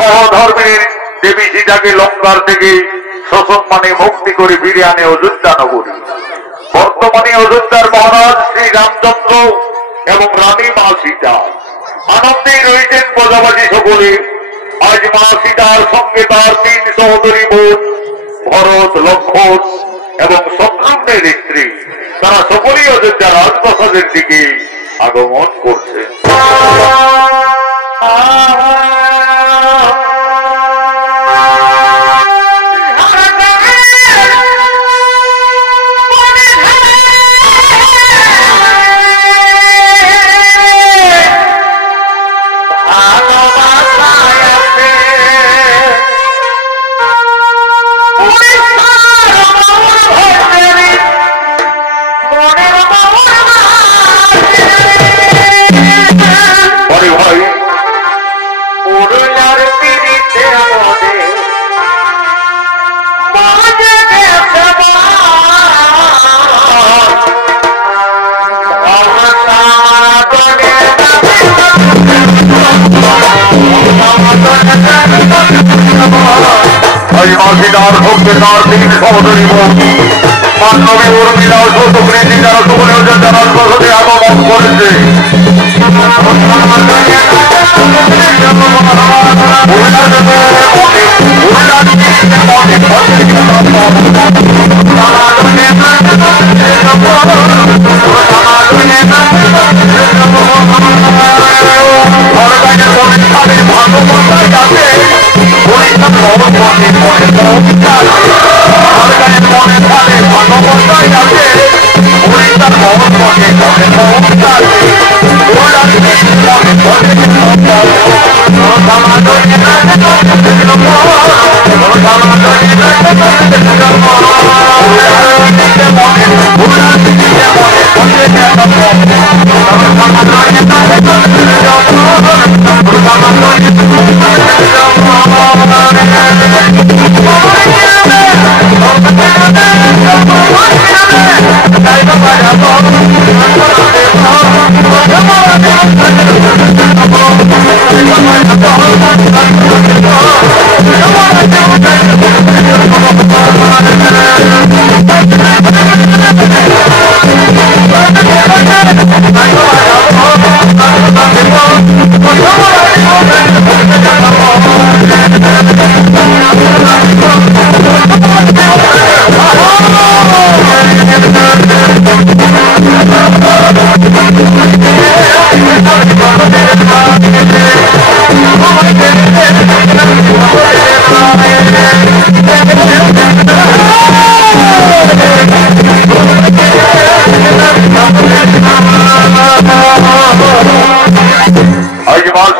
সহধর্মের দেবী সীতাকে লঙ্কার থেকে সসম্মানে মুক্তি করে ফিরে আনে অযোধ্যা নগরী। বর্তমানে অযোধ্যার মহারাজ শ্রী রামচন্দ্র এবং রানী মা সীতা আনন্দে রয়েছেন প্রজাবাসী সকলে। আজ মা সীতার সঙ্গে তার 3 সহোদরী বোন ভরত, লক্ষ্মণ এবং শত্রুঘ্নের স্ত্রী তারা সকলেই অযোধ্যা রাজপ্রাসাদের দিকে আগমন করছে। সীতার ভক্তে তার 3 সহোদরী বোন মান্ডবী, উর্মিলা ও শতকৃতি যারা সকলে অযোধ্যা রাজপ্রাসাদে আগমন করেছে।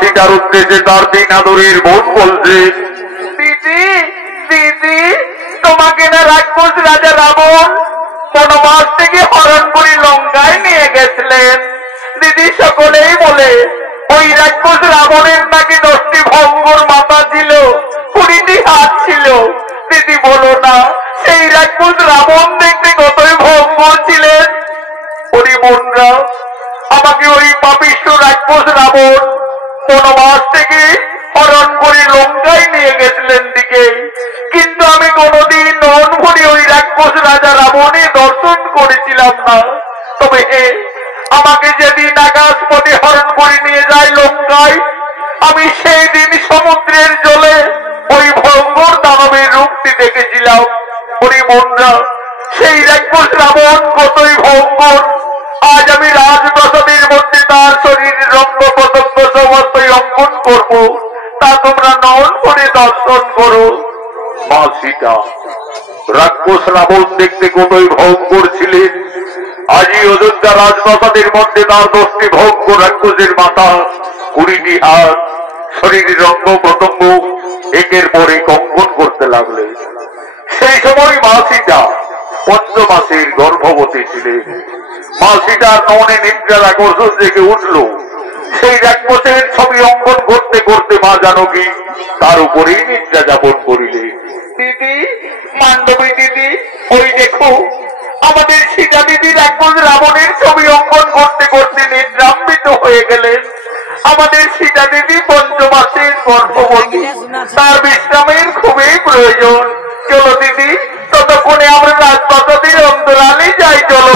সীতার উদ্দেশ্যে তার 3 আদরের বোন বলছে, দিদি দিদি, তোমাকে না রাক্ষস রাজা রাবণ বনবাস থেকে হরণ করে লঙ্কায় নিয়ে গেছিলেন। দিদি সকলেই বলে ওই রাক্ষস রাবণের নাকি 10টি ভঙ্গুর মাথা ছিল, 20টি হাত ছিল। দিদি বলো না সেই রাক্ষস রাবণ দেখতে কতই ভঙ্গুর ছিলেন। ওরে বোনরা, আমাকে ওই পাপিষ্ঠ রাক্ষস রাবণ বনবাস থেকে হরণ করে লঙ্কায় নিয়ে গেছিলেন দিকে, কিন্তু আমি কোনদিন নন ভরে ওই রাক্ষস রাজা রাবণের দর্শন করেছিলাম না। তবে আমাকে যেদিন আকাশ পথে হরণ করে নিয়ে যায় লঙ্কায়, আমি সেই দিন সমুদ্রের জলে ওই ভঙ্গুর দানবের রূপটি দেখেছিলাম। ওরে বোনরা, সেই রাক্ষস রাবণ কতই ভঙ্গুর। আজ আমি রাজপ্রাসাদের মধ্যে তার শরীরের রঙ্গ প্রত্যঙ্গ সমস্তই অঙ্কন করব, তা তোমরা নয়ন করে দর্শন করো। মা সীতা রাক্ষস রাবণ দেখতে কতই ভঙ্গুর ছিলেন। আজই অযোধ্যা রাজপ্রাসাদের মধ্যে তার 10টি ভঙ্গুর রাক্ষসের মাথা, 20টি হাত, শরীরের অঙ্গ প্রত্যঙ্গ একের পর এক অঙ্কন করতে লাগলেন। সেই সময় মা সীতা 5 মাসের গর্ভবতী ছিলেন। মা সীতার মনে নিদ্রার আকর্ষণ জেগে উঠল। সেই রাক্ষসের ছবি অঙ্কন করতে করতে মা জানকী তার উপরেই নিদ্রা যাপন করিলেন। দিদি, মান্ডবী দিদি, ওই দেখো আমাদের সীতা দিদি রাক্ষস রাবণের ছবি অঙ্কন করতে করতে নিদ্রান্বিত হয়ে গেলেন। আমাদের সীতা দেবী পঞ্চমাসের গর্ভবতী, তার বিশ্রামের খুবই প্রয়োজন। চলো দিদি, ততক্ষণে আমরা রাজপ্রাসাদের অন্তরালে যাই। চলো।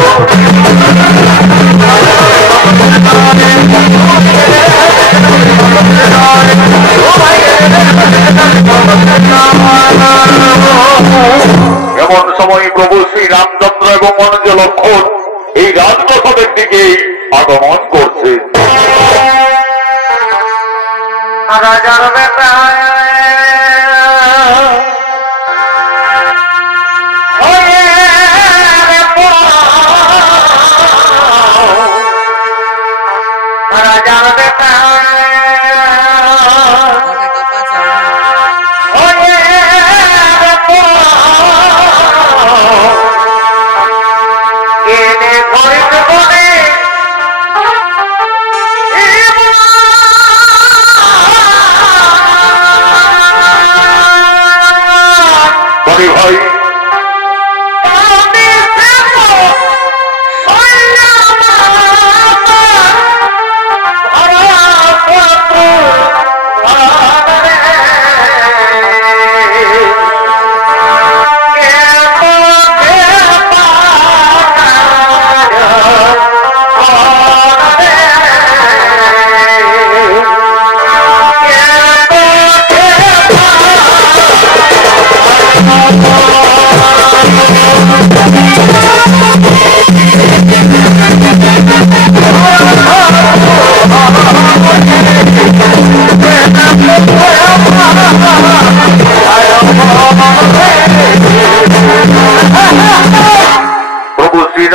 এমন সময় প্রভু শ্রী রামচন্দ্র এবং অনুজ লক্ষণ এই রাজপ্রাসাদের দিকে আগমন করছে। রাজার বেটা রাজার বেটা ভাই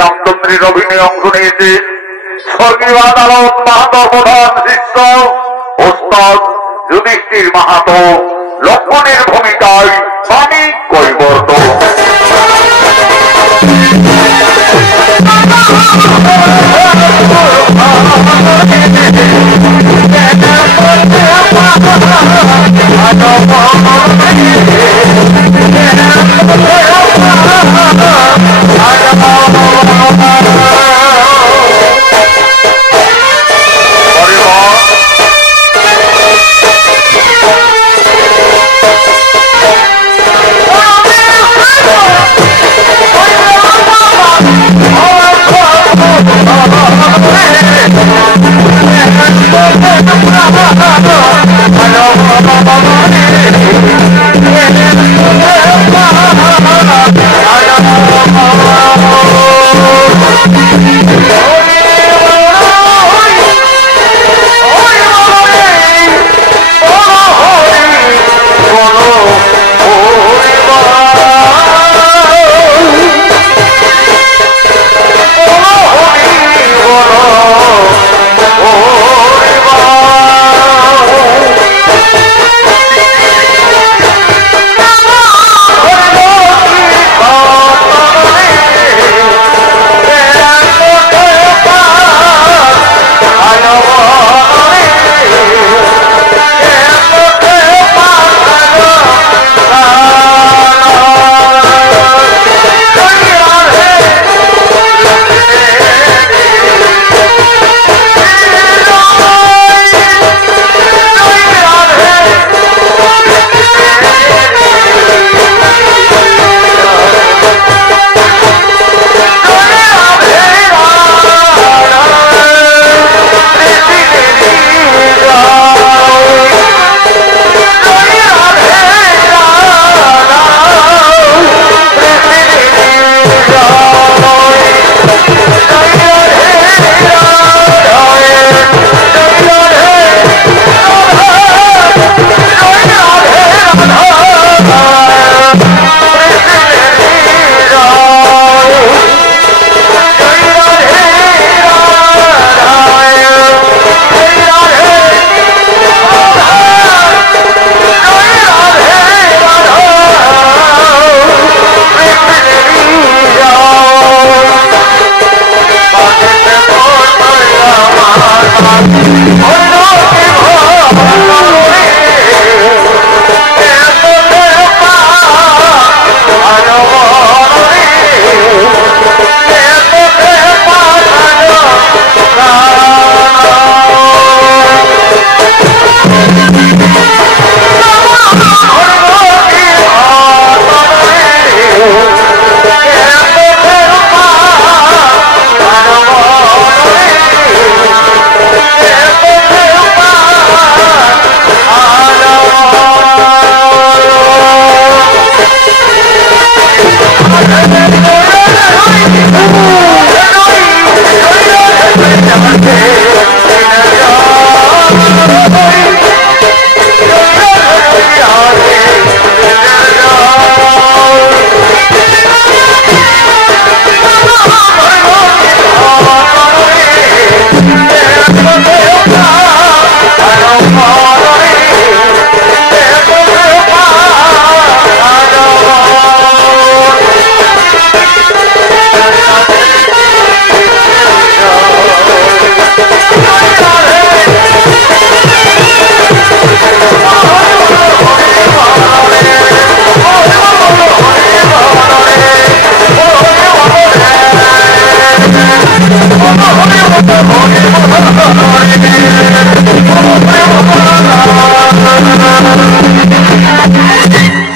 রামচন্দ্রের অভিনয়ে অংশ নিয়েছে স্বর্গীয় আদালত মাহাতো প্রধান শিষ্য ওস্তাদ যুধিষ্ঠির মাহাতো। লক্ষণের ভূমিকায় মানিক কৈবর্ত।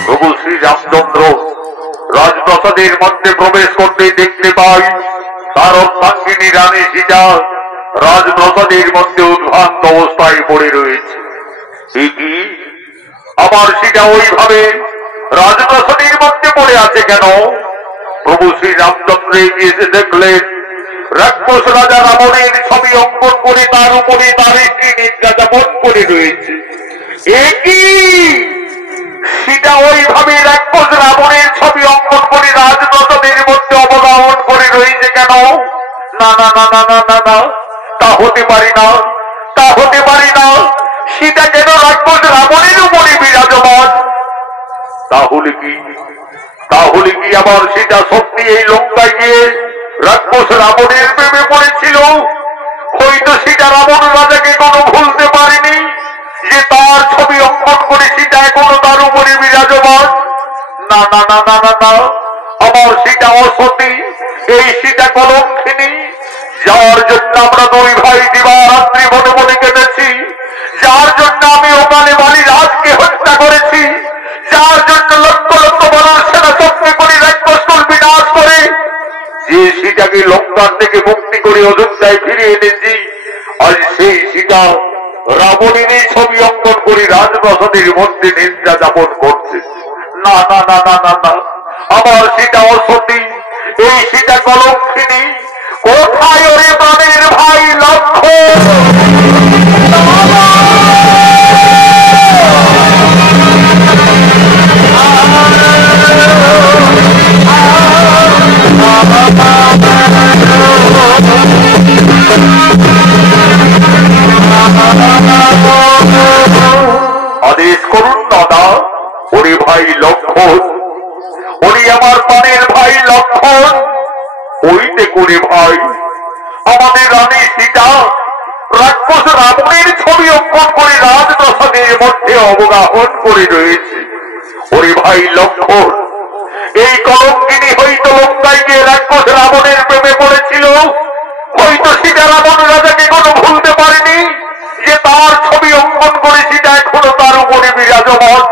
প্রভু শ্রীরামচন্দ্র রাজপ্রাসাদের মধ্যে প্রবেশ করতে দেখতে পাই তার অর্ধাঙ্গিনী রানী সীতা রাজপ্রাসাদের মধ্যে উদ্ভ্রান্ত অবস্থায় পড়ে রয়েছে। কি আমার সীতা ওইভাবে রাজপ্রাসাদের মধ্যে পড়ে আছে কেন? প্রভু শ্রীরামচন্দ্র এগিয়ে এসে দেখলেন রাক্ষস রাজা রাবণের ছবি অঙ্কন করে তার উপরে তার স্ত্রী নিদ্রা যাপন করে রয়েছে। সীতা ওইভাবে রাক্ষস রাবণের ছবি অঙ্কন করে রাজপ্রাসাদের মধ্যে অবগাহন করে রয়েছে কেন? না না না না না না না, তা হতে পারি না, তা হতে পারি না। সীতা কেন রাক্ষস রাবণের উপরে বিরাজমান? তাহলে কি আবার সীতা সত্যি এই লঙ্কায় গিয়ে রাক্ষস রাবণের প্রেমে পড়েছিল? হয়তো সীতা রাবণ রাজাকে কোনো ভুলতে পারেনি যে তার ছবি অঙ্কন করে সীতা এখনো তার উপরে বিরাজমান। না না না না না না, আমার সীতা অসতী, এই সীতা কলঙ্কিনী, যার জন্য আমরা দুই ভাই দিবারাত্রি মনে মনে কেটেছি, যার জন্য আমি ওখানে বালিরাজকে হত্যা করেছি, যার জন্য লক্ষ লক্ষ মানুষ সেনা চক্রে করে রাক্ষসকুল বিনাশ করে যে সীতাকে লঙ্কার থেকে মুক্তি করে অযোধ্যায় ফিরিয়ে এনেছি, আজ সেই সীতা রাবণেরই ছবি অঙ্কন করে রাজপ্রাসাদের মধ্যে নিদ্রা যাপন করছে। না না না না না না, আমার সীতা অসতী, এই সীতা কলঙ্কিনী। কোথায় ওরে প্রাণের ভাই লক্ষ্মণ? আদেশ করুন দাদা। ওরে ভাই লক্ষ্মণ, ওরে আমার প্রাণের ভাই লক্ষ্মণ, ওইতে করে ভাই আমাদের রানী সীতা রাক্ষস রাবণের ছবি অঙ্কন করে রাজপ্রাসাদের মধ্যে অবগাহন করে রয়েছে। ওরে ভাই লক্ষ্মণ, এই কলঙ্কিনী হয়তো লঙ্কায় গিয়ে রাক্ষস রাবণের প্রেমে পড়েছিল, হয়তো সীতা রাবণ রাজাকে কোনো ভুলতে পারেনি যে তার ছবি অঙ্কন করে সীতা এখনো তার উপরে বিরাজমান।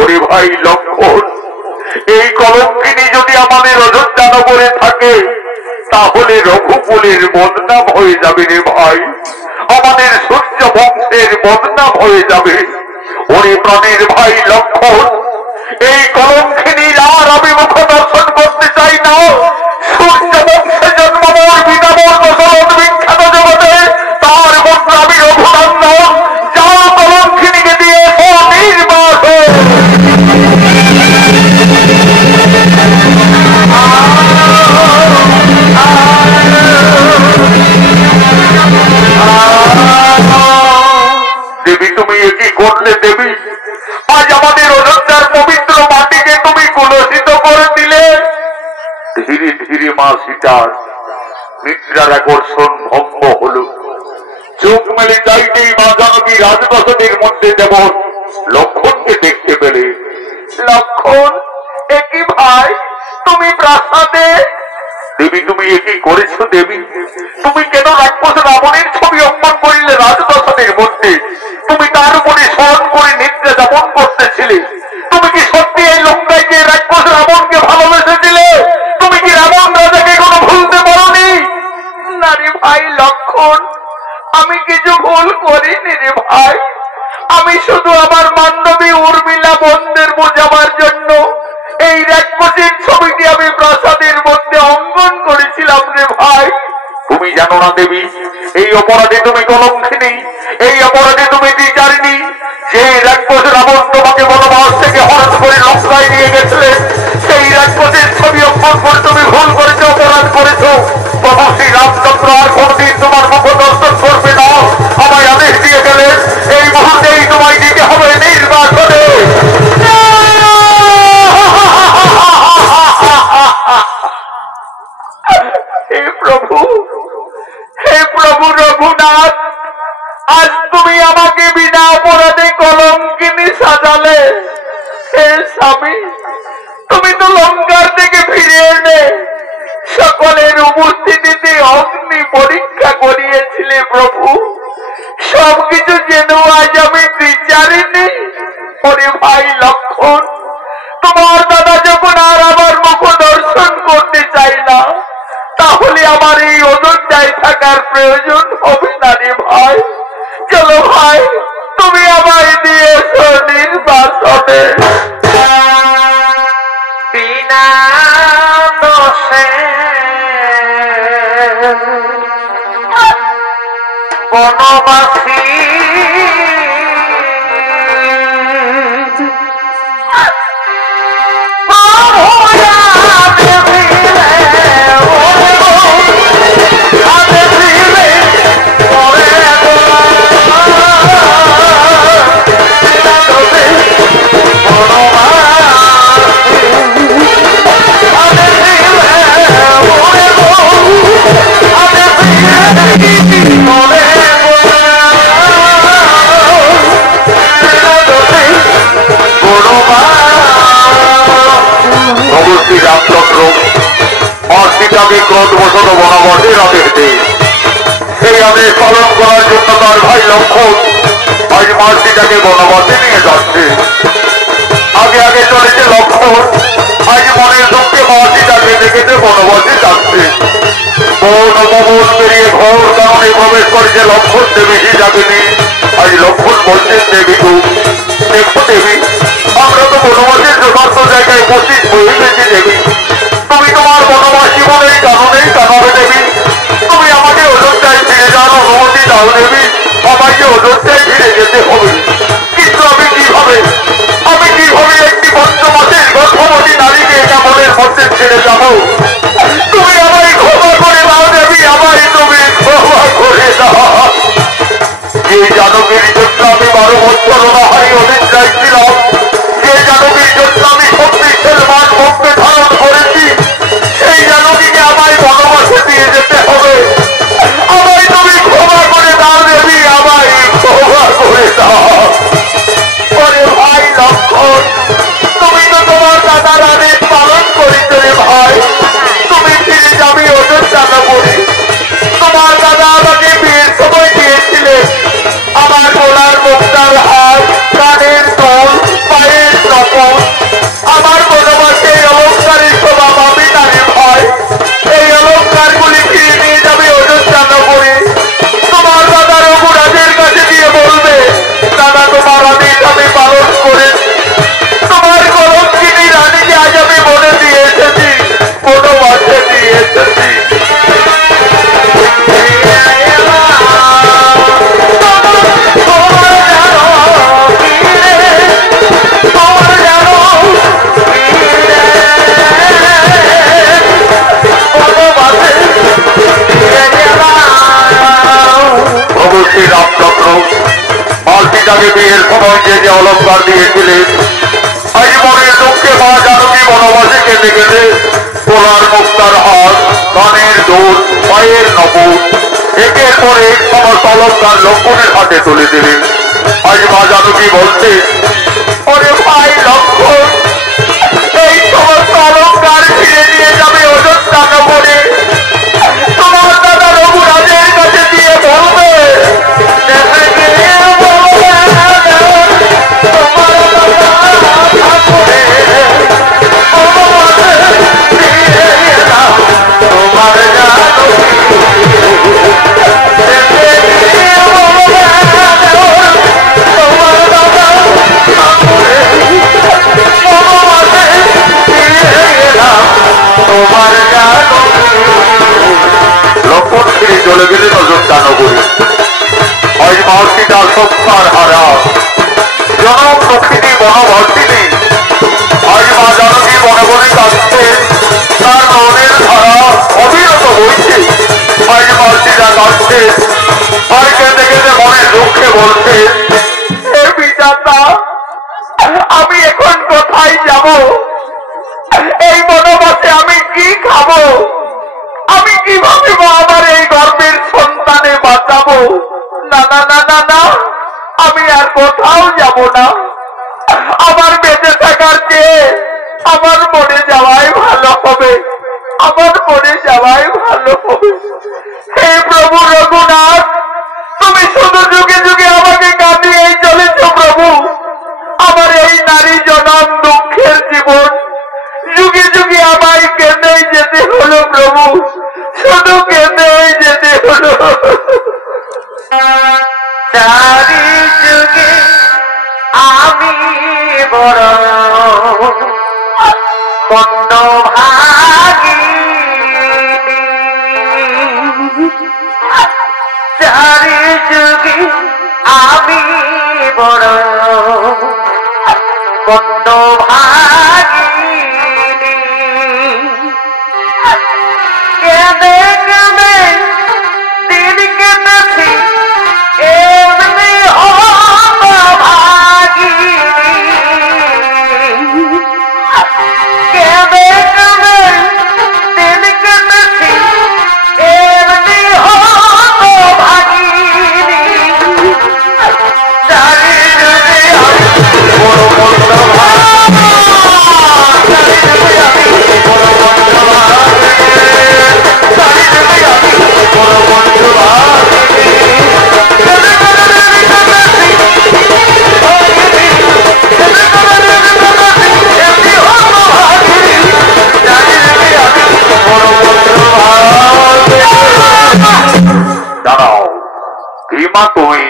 ওরে ভাই লক্ষ্মণ, এই কলঙ্কিনী যদি আমাদের অযোধ্যা নগরে থাকে তাহলে রঘুকুলের বদনাম হয়ে যাবে রে ভাই, আমাদের সূর্য বংশের বদনাম হয়ে যাবে। ওরে প্রাণের ভাই লক্ষ্মণ, এই কলঙ্কিনীর আর আমি মুখ দর্শন করতে চাই না। সূর্য বংশে জন্মমোর বিনামোর দশরথ বিখ্যাত জগতে তার মধ্যে আমি রঘুনন্দন, যাও কলঙ্কিনীকে দিয়ে নির্বাস। দেবী তুমি একই করলে দেবী, আজ আমাদের অযোধ্যার পবিত্র মাটিকে তুমি কলুষিত করে দিলে। ধীরে ধীরে মা সীতার নিদ্রার আকর্ষণ ভঙ্গ হল। চোখ মেলে চাইতেই মা জানকী রাজপ্রাসাদের মধ্যে যেমন লক্ষ্মণকে দেখতে পেলে। লক্ষ্মণ, একই ভাই তুমি প্রাসাদে? দেবী তুমি একই করেছো দেবী, তুমি কেন রাক্ষস রাবণের ছবি অঙ্কন করিলে রাজপ্রাসাদের মধ্যে? তুমি তার উপরে স্মরণ করে নিদ্রা যাপন করতেছিলে। তুমি কি সত্যি এই লঙ্কায় গিয়ে রাক্ষস রাবণকে ভালোবেসেছিলে? তুমি কি রাবণ রাজাকে কোনো ভুলতে পারোনি? না রে ভাই লক্ষ্মণ, আমি কিছু ভুল করিনি রে ভাই। আমি শুধু আমার বান্ধবী উর্মিলা বন্ধের বোঝাবার জন্য এই রাক্ষসের ছবিটি আমি প্রাসাদের মধ্যে অঙ্কন করেছিলাম রে ভাই। তুমি জানো না দেবী, এই অপরাধে তুমি কলঙ্কিনী, এই অপরাধে তুমি বিচারিণী। যে রাক্ষস রাবণ তোমাকে বনবাস থেকে হরণ করে লঙ্কায় নিয়ে গেছিলেন, সেই রাক্ষসের ছবি অঙ্কন করে তুমি ভুল করেছো, অপরাধ করেছো। প্রভু শ্রী রামচন্দ্র আর কোনদিন তোমার মুখ দর্শন করবে না, আমায় আদেশ দিয়ে গেলেন এই মুহূর্তেই তোমায় দিতে হবে নির্বাসনে। হে প্রভু রঘুনাথ, আজ তুমি আমাকে বিনা অপরাধে কলঙ্কিনী সাজালে। হে স্বামী, তুমি তো লঙ্কার থেকে ফিরে এনে সকলের উপস্থিতিতে অগ্নি পরীক্ষা করিয়েছিলে প্রভু। সবকিছু যেন আজ আমি বিচারিনি, অবস্থায় থাকার প্রয়োজন হবে না রে ভাই। চলো ভাই, তুমি আমায় দিয়েছো নির্বাসনে। বিনা দোষে বনবাসী রামচন্দ্র সীতাকে ক্রোধবশত বনবটের আদেশ দেয়। সেই আদেশ পালন করার জন্য তার ভাই লক্ষ্মণ আজ মা সীতাকে বনবটে নিয়ে যাচ্ছে। আগে আগে চলেছে লক্ষ্মণ, আজ মনের দুঃখে মা সীতাকে দেখেছে বনবটে যাচ্ছে। বন উপবন পেরিয়ে ঘোর কারণে প্রবেশ করেছে লক্ষ্মণ দেবী সীতাকে নিয়ে। আজ লক্ষ্মণ বলছেন দেবী গো, দেখো দেবী, আমরা তো বনবাসের যথার্থ জায়গায় উপস্থিত হয়ে গেছি দেবী। তুমি তোমার বনবাস জীবনেই কারণেই জানাবে দেবী। তুমি আমাকে অযোধ্যায় ফিরে যাওয়ার অনুমতি দাও দেবী। আমাকে অযোধ্যায় ফিরে যেতে হবে, কিন্তু আমি কিভাবে একটি পঞ্চমাসের গর্ভবতী নারীকে এটা মনের মধ্যে ছেড়ে যাবো? তুমি আমায় ক্ষমা করে দাও দেবী, আমায় তুমি ক্ষমা করে দাও। যে জানবীর জন্য আমি 12 বছর অনাহারি অনিদ্রায় ছিলাম, যে জানবীর জন্য আমি শক্তিশাল মান মুক্তি ধারণ করেছি, সেই জানবীকে আমায় বনবাসে দিয়ে যেতে হবে। আমায় তুমি ক্ষমা করে দাও দেবী, আমায় ক্ষমা করে দাও। ওরে ভাই লক্ষ্মণ, তুমি তো তোমার দাদার আদেশ পালন করেছ রে ভাই। তুমি ফিরে যাবে অযোধ্যা নগরে। তোমার দাদা আমাকে বিয়ের সময় দিয়েছিলেন আমার গোলার মুক্তার হাত, কানের দোল, পায়ের নকল। আমার বনবাসে এই অলঙ্কারের স্বভাব আমি না রে ভাই। এই অলঙ্কারগুলি ফিরে নিয়ে যাবে অযোধ্যা নগরে। তোমার দাদা রঘুরাজের কাছে গিয়ে বলবে, দাদা তোমার আদেশ আমি পালন করেছি। তোমার কলঙ্কিনী রানীকে আজ আমি বনে দিয়ে এসেছি, বনবাসে দিয়ে এসেছি। অবশ্যই রামচন্দ্র মা সীতাকে বিয়ের সময় যে যে অলঙ্কার দিয়েছিলেন, আজ মনের দুঃখে মা জানকী বনবাসে কেঁদে কেঁদে গোলার মুক্তার হাত, কানের দোল, পায়ের নবুল একের পর এক সমস্ত অলঙ্কার লক্ষ্মণের হাতে তুলে দিলেন। আজ মা জানকী বলছে, ওরে ভাই লক্ষ্মণ, এই সমস্ত অলঙ্কার ফিরে নিয়ে যাবে অযোধ্যা নগরে। তোমার দাদা রঘুরাজের কাছে দিয়ে বলবে, লক্ষ্মণ ফিরে চলে গেলেন অযোধ্যা নগরী। আজ মা সীতা সত্তার হারা জনম দক্ষিণী বনবর্তিনী। আজ মা জানকী বনে বনে কাঁদছে, তার মনের ধারা অবিরত বইছে। আজ মা সীতা কাঁদছে, আর কেঁদে কেঁদে মনের দুঃখে বলছে, হে বিধাতা, আমি এখন কোথায় যাব? এই বনবাসে আমি কি খাবো? আমি কিভাবে আমার এই গর্ভের সন্তানে বাঁচাবো? না না না না না, আমি আর কোথাও যাব না। আমার বেঁচে থাকার চেয়ে আমার মরে যাওয়াই ভালো হবে, আমার মরে যাওয়াই ভালো হবে। হে প্রভু রঘুনাথ, তুমি শুধু যুগে যুগে আমাকে কাঁদিয়েই চলেছ প্রভু। আমার এই নারী জনম দুঃখের জীবন যুগে যুগে আমায় কেঁদেই যেতে হলো প্রভু। শুধু কেঁদে যেতে হলো। চারি যুগে আমি বড় কত ভাগিনী, চারি যুগে আমি বড় কত ভাগিনী, কেঁদে কেঁদে দিন কেটেছি এমনি ভাগিনী, কেঁদে কেঁদে দিন কেটেছি এমনি ভাগিনী, চারি যুগে আমি বড় মন্দ ভাগিনী, চারি যুগে আমি বড় মন্দ ভাগিনী, চারি যুগে আমি বড় মন্দ ভাগিনী, দাঁড়াও ভীমা, তুমি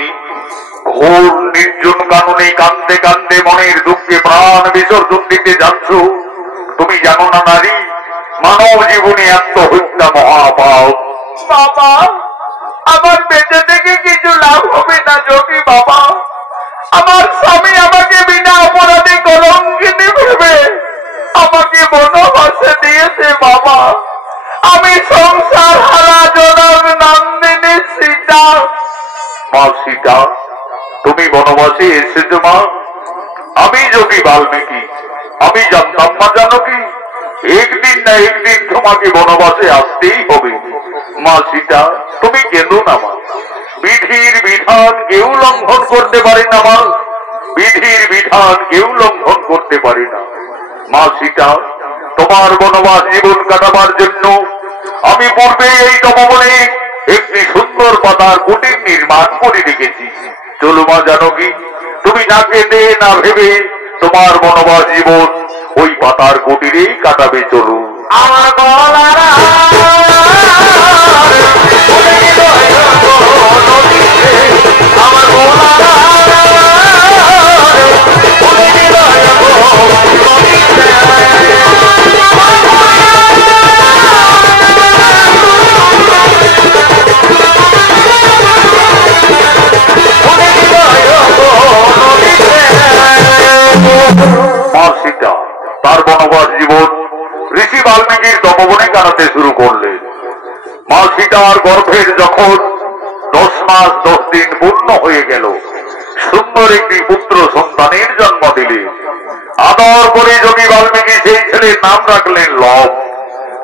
ঘোর নির্জন কাননে কান্দে কান্দে মনের দুঃখে প্রাণ বিসর্জন দিতে যাচ্ছ। তুমি জানো না নারী, মানব জীবনে আত্মহত্যা মহাপাপ। বাবা, আমার বেঁচে থেকে কিছু লাভ হবে না যোগী বাবা। আমার স্বামী আমাকে বিনা অপরাধে কলঙ্কিনী ভেবে আমাকে বনবাসে দিয়েছে বাবা। আমি সংসার হারা জনক নন্দিনী সীতা। মা সীতা, তুমি বনবাসে এসেছো মা? আমি যোগী বাল্মীকি, আমি জানতাম না জানো কি, একদিন না একদিন তোমাকে বনবাসে আসতেই হবে। মা সীতা, তুমি কেঁদো না মা, বিধির বিধান কেউ লঙ্ঘন করতে পারে না মা, বিধির বিধান কেউ লঙ্ঘন করতে পারে না। মা সীতা, তোমার বনবাস জীবন কাটাবার জন্য আমি পূর্বে এই তপবনে একটি সুন্দর পাতার কুটির নির্মাণ করে রেখেছি। চলো মা জানকী, তুমি না কেঁদে না ভেবে তোমার বনবাস জীবন ওই পাতার কুটিরেই কাটাবে। চলো। আমার গলার আমার তার বনবাস জীবন ঋষি বাল্মীকির তপবনে কাটাতে শুরু করলেন। মা সীতার গর্ভের যখন 10 মাস 10 দিন পূর্ণ হয়ে গেল, সুন্দর একটি পুত্র সন্তানের জন্ম দিলেন। আদর করে যোগী বাল্মীকি সেই ছেলের নাম রাখলেন লব।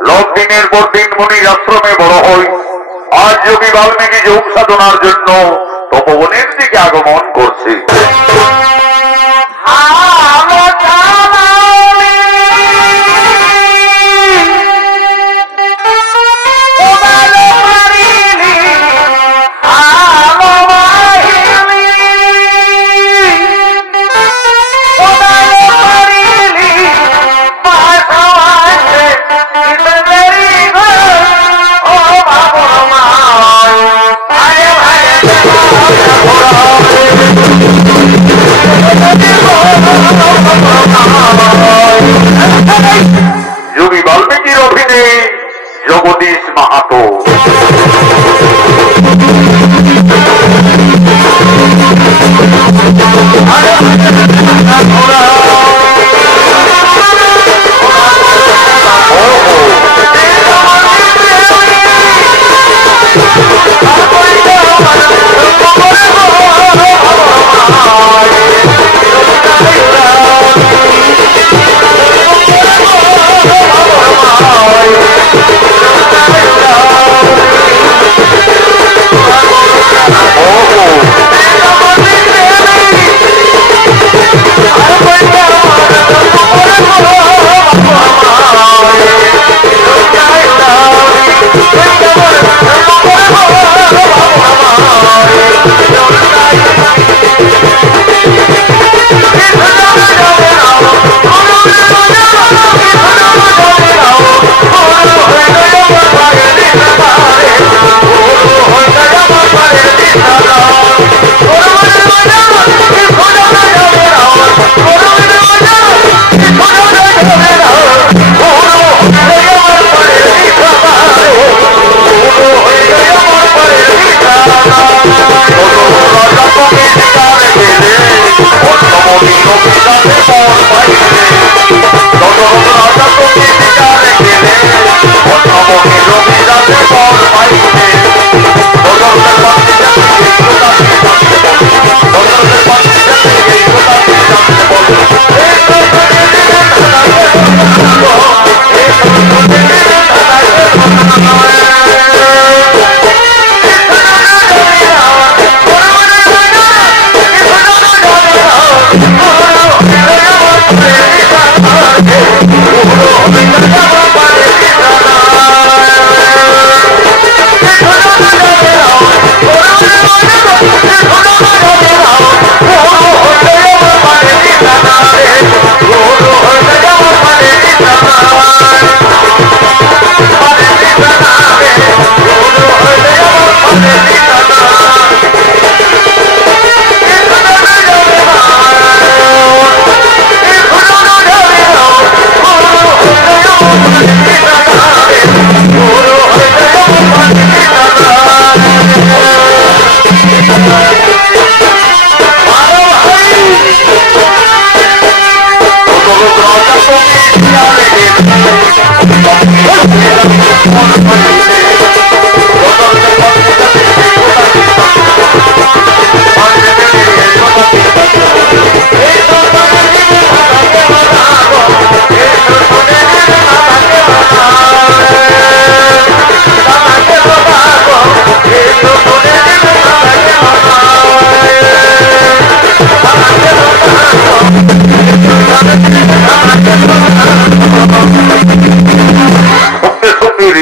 লব দিনের পর দিন মুনির আশ্রমে বড় হয়। আজ যোগী বাল্মীকি যোগ সাধনার জন্য তপবনের দিকে আগমন করছে। যোগী বাল্মীকির অধীনে জগদীশ মাহাতো।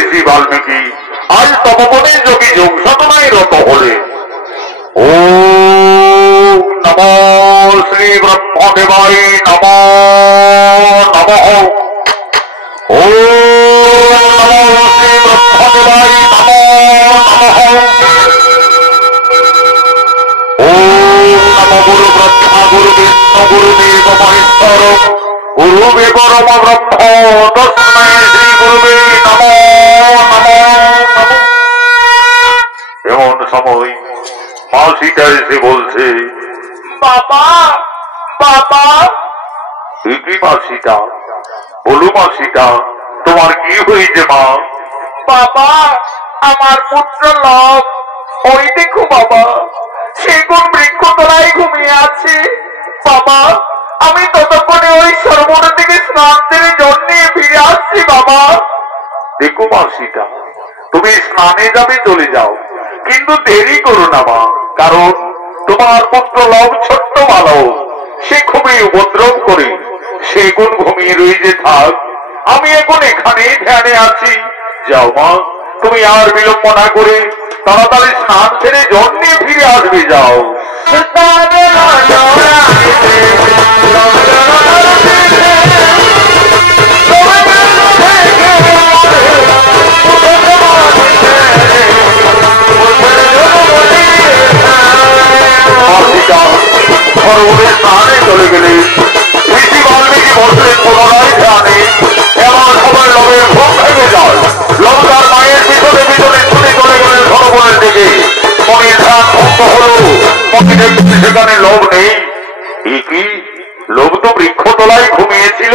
ঋষি বাল্মীকি আজ তপবনে যোগী যোগ সাধনায় রত হলে ও নমো শ্রী ব্রহ্মদেবায় নমো নমঃ ও নমো শ্রী ব্রহ্মদেবায় নমো নমঃ ও নমো গুরু ব্রহ্মা গুরু বিষ্ণু গুরুদেব মহেশ্বর গুরুবে পরম ব্রহ্ম তস্মৈ শ্রী গুরুবে নমো নমো নমঃ। এমন সময় মাসিটা এসে বলছে, বাবা বাবা। কি মাসিটা? বলো মাসিটা, তোমার কি হয়েছে মা? বাবা, আমার পুত্র লব ওই দেখো বাবা, সেগুন বৃক্ষ তলায় ঘুমিয়ে আছে। বাবা, আমি ততক্ষণে ওই সরোবর থেকে স্নান সেরে জল নিয়ে ফিরে আসছি বাবা। দেখো মাসিটা, তুমি স্নানে যাবে চলে যাও, কিন্তু দেরি করো না মা, কারণ তোমার পুত্র লব ছোট্ট বালক, সে খুবই উপদ্রব করে। সেগুন ঘুমিয়ে রয়েছে, থাক, আমি এখন এখানেই ধ্যানে আছি। যাও মা, তুমি আর বিলম্ব না করে তাড়াতাড়ি স্নান সেরে জল নিয়ে ফিরে আসবে, যাও। সরোবরে স্নানে চলে গেলে ঋষি বাল্মীকি বসলেন পুনরায় ধ্যানে। এমন সময় লবের ঘুম ভেঙে যায়। লব তার মায়ের পিছনে পিছনে ছুটে চলে গেলেন সরোবরের দিকে। মনির ধ্যান ভঙ্গ হল, মনি দেখতে সেখানে লোভ নেই। কি লোভ তো বৃক্ষতলায় ঘুমিয়েছিল,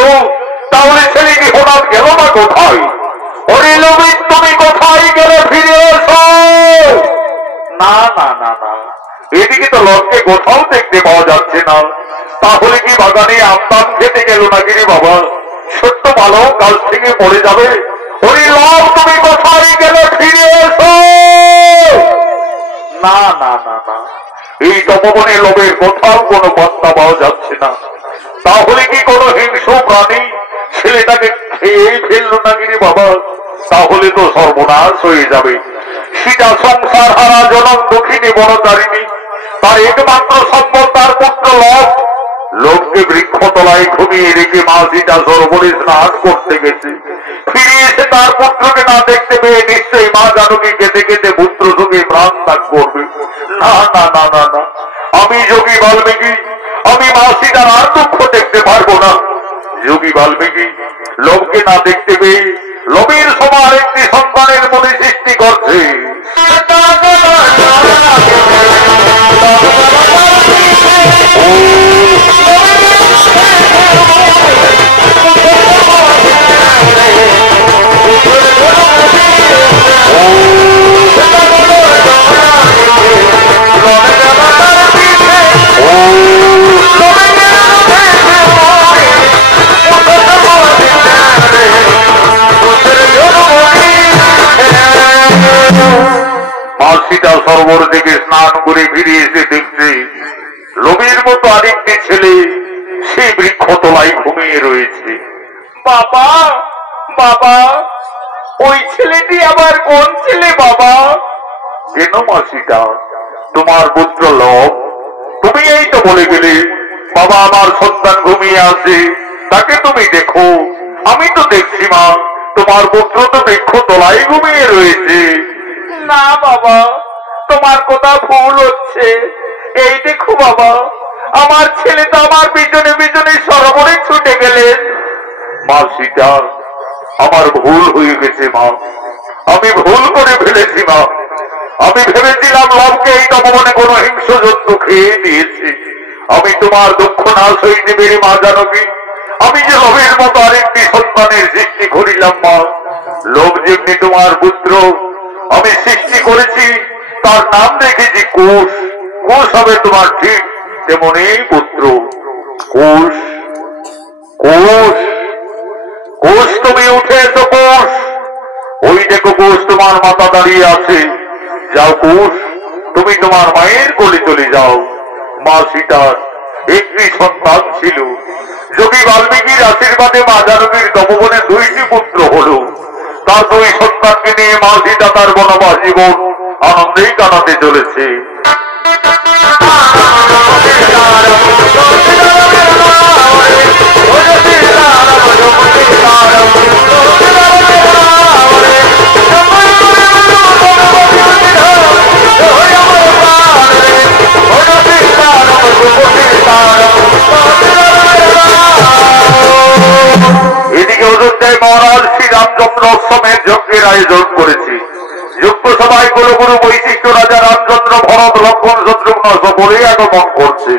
তাহলে ছেলেটি হঠাৎ গেল না কোথায়? ওরে লোভিত, তুমি কোথায় গেলে? ফিরে এসো। না না না না, এদিকে তো লোককে কোথাও দেখতে পাওয়া যাচ্ছে না। তাহলে কি বাগানে আমদাম খেতে গেল নাকি রে বাবা? ছোট্ট বালক গাছ থেকে পড়ে যাবে। ওরে লোক, তুমি কোথায় গেলে? ফিরে এসো। না না না না, এই তপবনে লোভের কোথাও কোনো বার্তা পাওয়া যাচ্ছে না। তাহলে কি কোনো হিংস্র প্রাণী ছেলেটাকে খেয়েই ফেললো নাকি রে বাবা? তাহলে তো সর্বনাশ হয়ে যাবে। সেটা সংসার হারা জনক দুঃখিনী বড়তারিণী, তার একমাত্র সম্বল তার পুত্র লোভ। লোভকে বৃক্ষতলায় ঘুমিয়ে রেখে মা সীতা সরোবরে স্নান করতে গেছে। ফিরে এসে তার পুত্রকে না দেখতে পেয়ে নিশ্চয়ই মা জানকী কেঁদে কেঁদে পুত্র শোকে প্রাণ ত্যাগ করবে। না না না না না, আমি যোগী বাল্মীকি, আমি মা সীতার আর দুঃখ দেখতে পারবো না। যোগী বাল্মীকি লোভকে না দেখতে পেয়ে লোভের সমান একটি সন্তানের মনে সৃষ্টি করছে। সীতা সরোবর থেকে স্নান করে ফিরে এসে দেখছে লোভের মতো আরেকটি ছেলে সেই বৃক্ষতলায় ঘুমিয়ে রয়েছে। বাবা বাবা, ওই ছেলেটি আবার কোন ছেলে বাবা? কেন মা সীতা, তোমার পুত্র লোভ। তুমি এই তো বলে গেলে বাবা আমার সন্তান ঘুমিয়ে আছে, তাকে তুমি দেখো। আমি তো দেখছি মা, তোমার পুত্র তো বৃক্ষতলায় ঘুমিয়ে রয়েছে। না বাবা, তোমার কথা ভুল হচ্ছে। এই দেখো বাবা, আমার ছেলে তো আমার পিছনে পিছনে সরোবরে ছুটে গেলেন। মা সীতা, আমার ভুল হয়ে গেছে মা, আমি ভুল করে ফেলেছি মা। আমি ভেবেছিলাম লোভকে এই তপবনে কোনো হিংস্র জন্তু খেয়ে দিয়েছে। আমি তোমার দুঃখ না সইতে পেরে মা জানকী, আমি যে লোভের মতো আরেকটি সন্তানের সৃষ্টি করিলাম মা। লোক যেমনি তোমার পুত্র আমি সৃষ্টি করেছি, তার নাম রেখেছি কোষ। কোষ হবে তোমার ঠিক তেমনি পুত্র। কোষ কোষ কোষ, তুমি উঠে এসো কোষ। ওই দেখো কোষ, তোমার মাথা দাঁড়িয়ে আছে। যাও কোষ, তুমি তোমার মায়ের কোলে চলে যাও। মা সীতার একটি সন্তান ছিল। যোগী বাল্মীকির আশীর্বাদে মা জানকীর তপবনে 2টি পুত্র হল। তার 2 সন্তানকে নিয়ে মা সীতা তার বনবাস জীবন আনন্দেই কাটাতে চলেছে। এদিকে অযোধ্যায় মহারাজ শ্রীরামচন্দ্র অশ্বমেধ যজ্ঞের আয়োজন করেছে। যজ্ঞ সভায় কুলগুরু বৈশিষ্ট্য রাজা রামচন্দ্র, ভরত, লক্ষ্মণ, শত্রুঘ্ন সকলে আগমন করছে।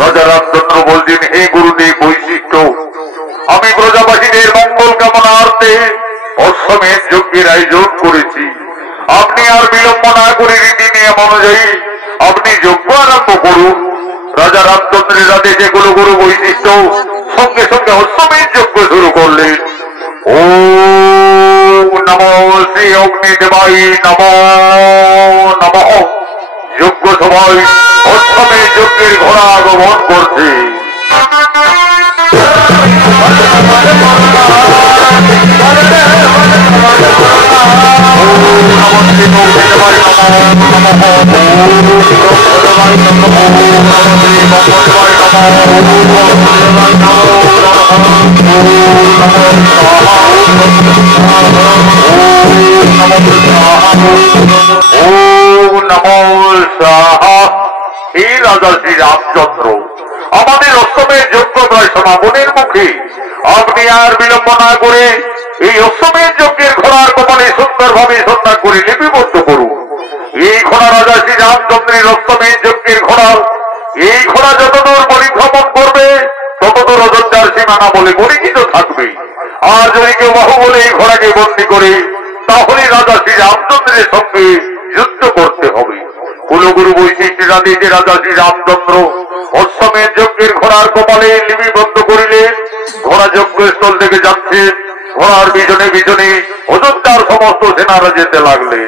রাজা রামচন্দ্র বলছেন, হে গুরুদেব বৈশিষ্ট্য, আমি প্রজাবাসীদের মঙ্গল কামনার্থে অশ্বমেধ যজ্ঞের আয়োজন করেছি। আপনি আর বিলম্ব না করে রীতি নিয়ম অনুযায়ী আপনি যজ্ঞ আরম্ভ করুন। রাজা রামচন্দ্রের আদেশে কুলগুরু বৈশিষ্ট্য সঙ্গে সঙ্গে অশ্বমেধ যজ্ঞ শুরু করলেন। ওম নমো শ্রী অগ্নিদেবায় নমো নমঃ। যজ্ঞ সভায় অশ্বমেধ যজ্ঞের ঘোড়া আগমন করছে। এই রাজা শ্রী রামচন্দ্র, আমাদের অশ্বমেধ যজ্ঞ প্রায় সমাপনের মুখে। আপনি আর বিলম্ব না করে এই অশ্বমেধ যজ্ঞের ঘোড়ার কপালে সুন্দরভাবে সন্ধ্যা করে লিপিবদ্ধ করুন। এই ঘোড়া রাজা শ্রী রামচন্দ্রের অশ্বমেধ যজ্ঞের ঘোড়া। এই ঘোড়া যতদূর পরিভ্রমণ করবে ততদূর অযোধ্যার সীমানা বলে পরিচিত থাকবে। আর যদি কেউ বাহু বলে এই ঘোড়াকে বন্দী করে, তাহলে রাজা শ্রী রামচন্দ্রের সঙ্গে যুদ্ধ করতে হবে। কুলগুরু বৈশিষ্ট্যের আদেশে রাজা শ্রী রামচন্দ্র অশ্বমেধ অশ্বমেধ যজ্ঞের ঘোড়ার কপালে লিপিবদ্ধ করিলেন। ঘোড়া যজ্ঞস্থল থেকে যাচ্ছে। ঘোড়ার পিছনে পিছনে অযোধ্যার সমস্ত সেনারা যেতে লাগলে।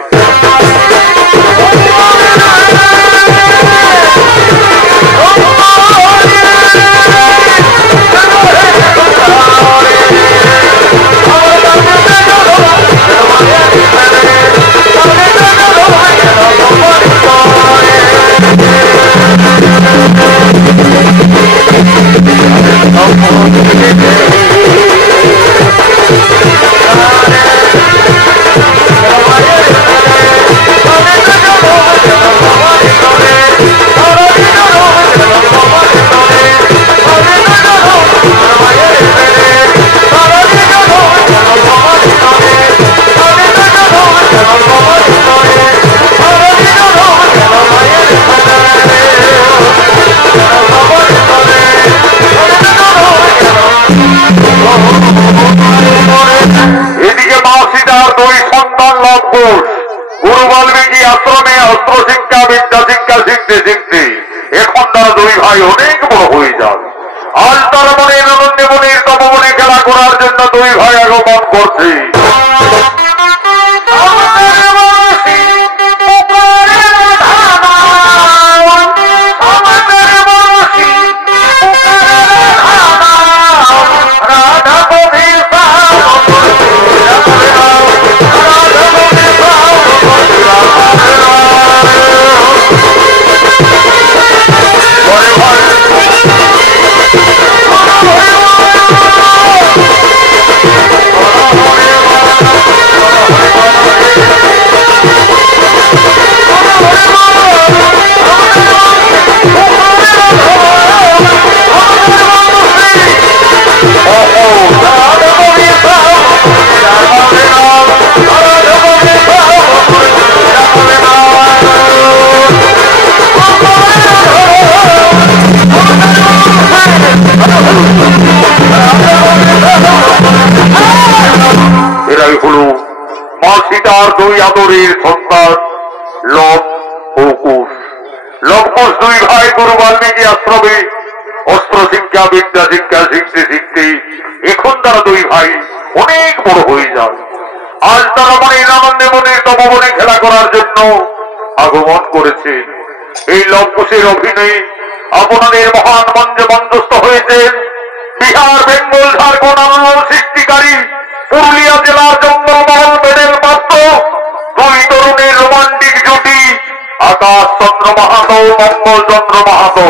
এদিকে মা সীতার দুই সন্তান লবকুশ গুরু বাল্মীকি আশ্রমে অস্ত্র শিক্ষা বিদ্যা শিক্ষা শিখতে শিখতে এখন তারা দুই ভাই অনেক বড় হয়ে যাবে। আজ তার মনে আনন্দে মনের তপবনে খেলা করার জন্য দুই ভাই আগমন করছে। এরাই হল মা সীতার দুই আদরের সন্তান লব ও কুশ। লবকুশ দুই ভাই গুরু বাল্মীকি আশ্রমে অস্ত্র শিক্ষা বিদ্যা শিক্ষা শিখতে শিখতে এখন তারা দুই ভাই অনেক বড় হয়ে যায়। আজ তারা মনের আনন্দে মনের তপবনে খেলা করার জন্য আগমন করেছে। এই লবকুশের অভিনয়ে আপনাদের মহান মঞ্চে মঞ্চস্থ হয়েছেন বিহার, বেঙ্গল, ঝাড়খণ্ড আন্দোলন সৃষ্টিকারী পুরুলিয়া জেলার জঙ্গলমহল মেডেল প্রাপ্ত দুই তরুণের রোমান্টিক জুটি আকাশ চন্দ্র মাহাতো, মঙ্গল চন্দ্র মাহাতো।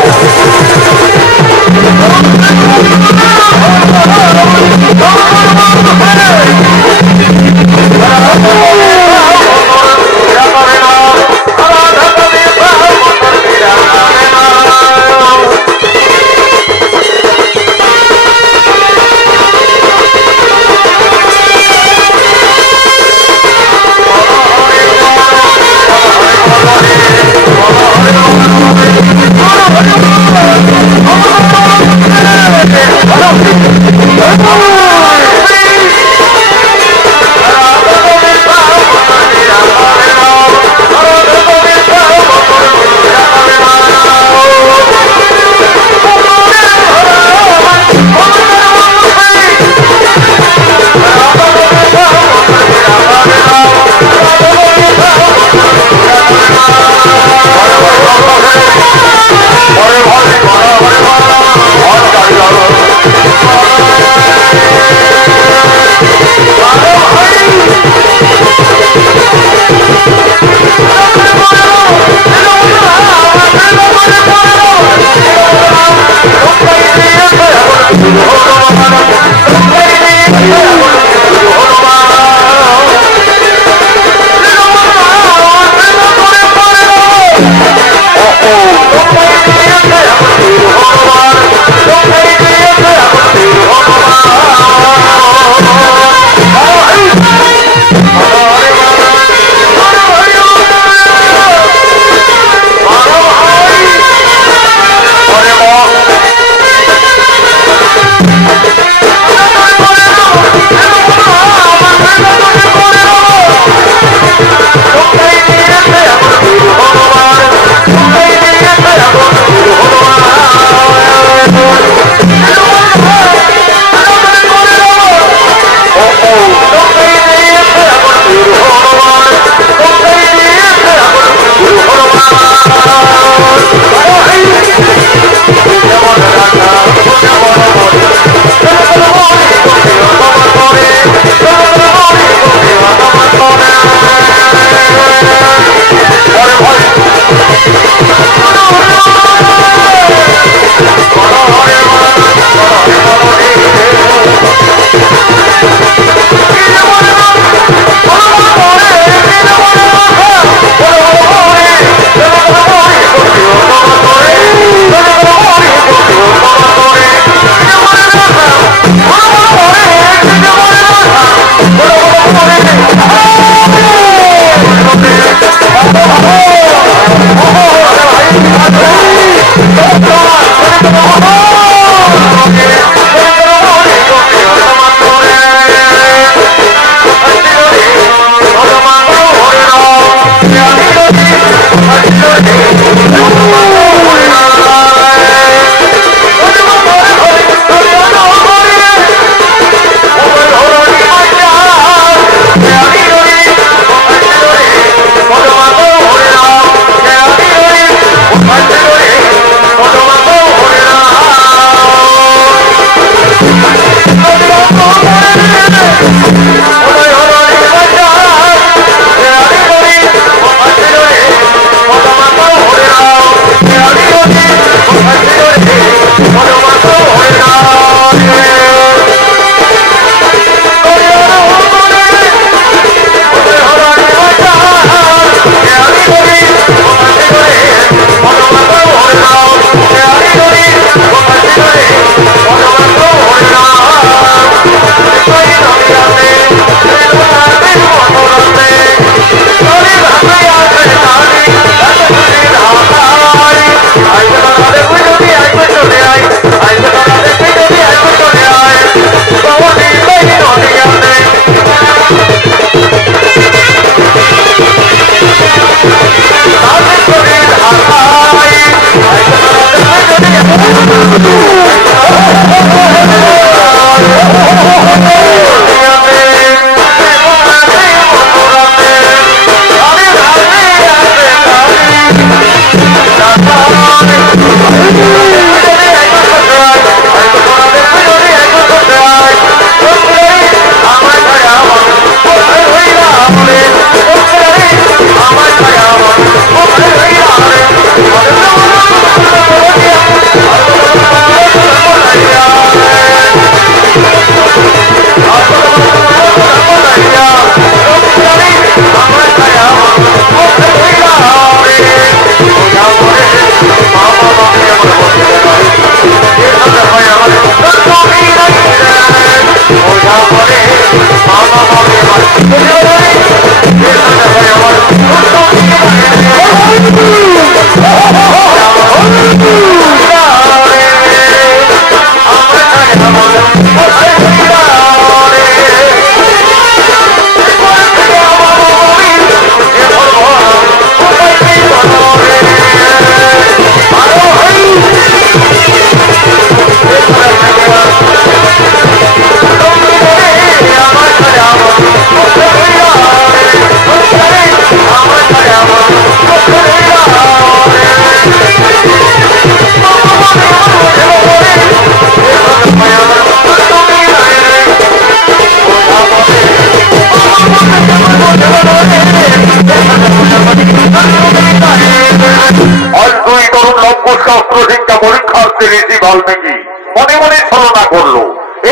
অস্ত্র শিক্ষা পরীক্ষার্থী ঋষি বাল্মীকি মনে মনে ছলনা করলো।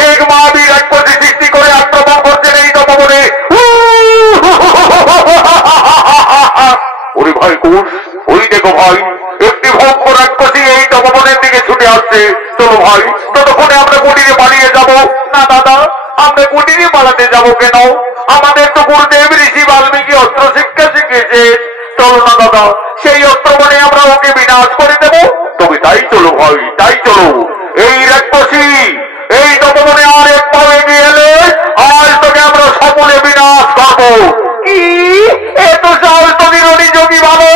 এক মহাবীর রাক্ষসী সৃষ্টি করে আক্রমণ করছেন এই তপবনে। ওরে ভাই কুশ, ওই দেখো ভাই একটি ভয়ঙ্কর রাক্ষসী এই তপবনের দিকে ছুটে আসছে। চলো ভাই, ততক্ষণে আমরা কুটিরে পালিয়ে যাব। না দাদা, আমরা কুটিরে পালাতে যাব কেন? আমাদের তো গুরুদেব ঋষি বাল্মীকি অস্ত্র শিক্ষা শিখিয়েছে। চলো না দাদা, সেই অস্ত্র বনে আমরা ওকে বিনাশ করে দেব। তবে তাই চলো ভাই, তাই চলো। এই রাক্ষসী এই তপবনে আর এক পা এগিয়ে এলে আজ তোকে আমরা সকলে বিনাশ করবো। কি এত সাহস তোদের অনিযোগী ভালো?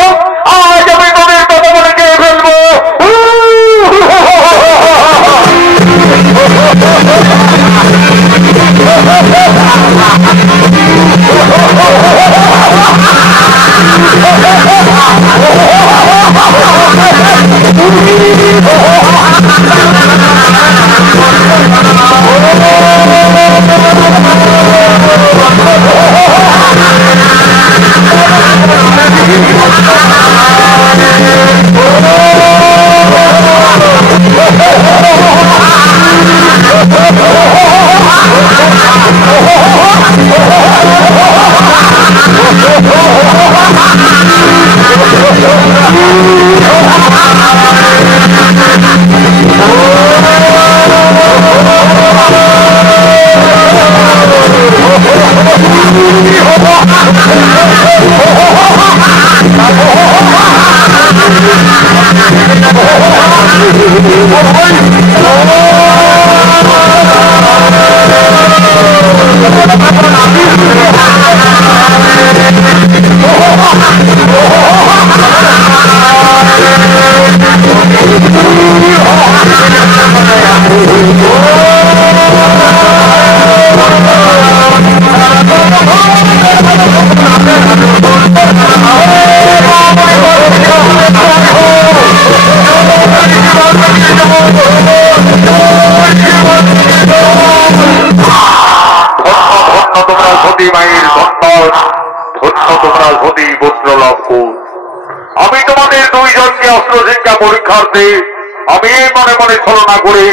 আজ আমি তোদের তপবনে খেয়ে ফেলবো। আমি তোমাদের দুইজনকে অস্ত্র শিক্ষা পরীক্ষার্থী আমি মনে মনে ছলনা করে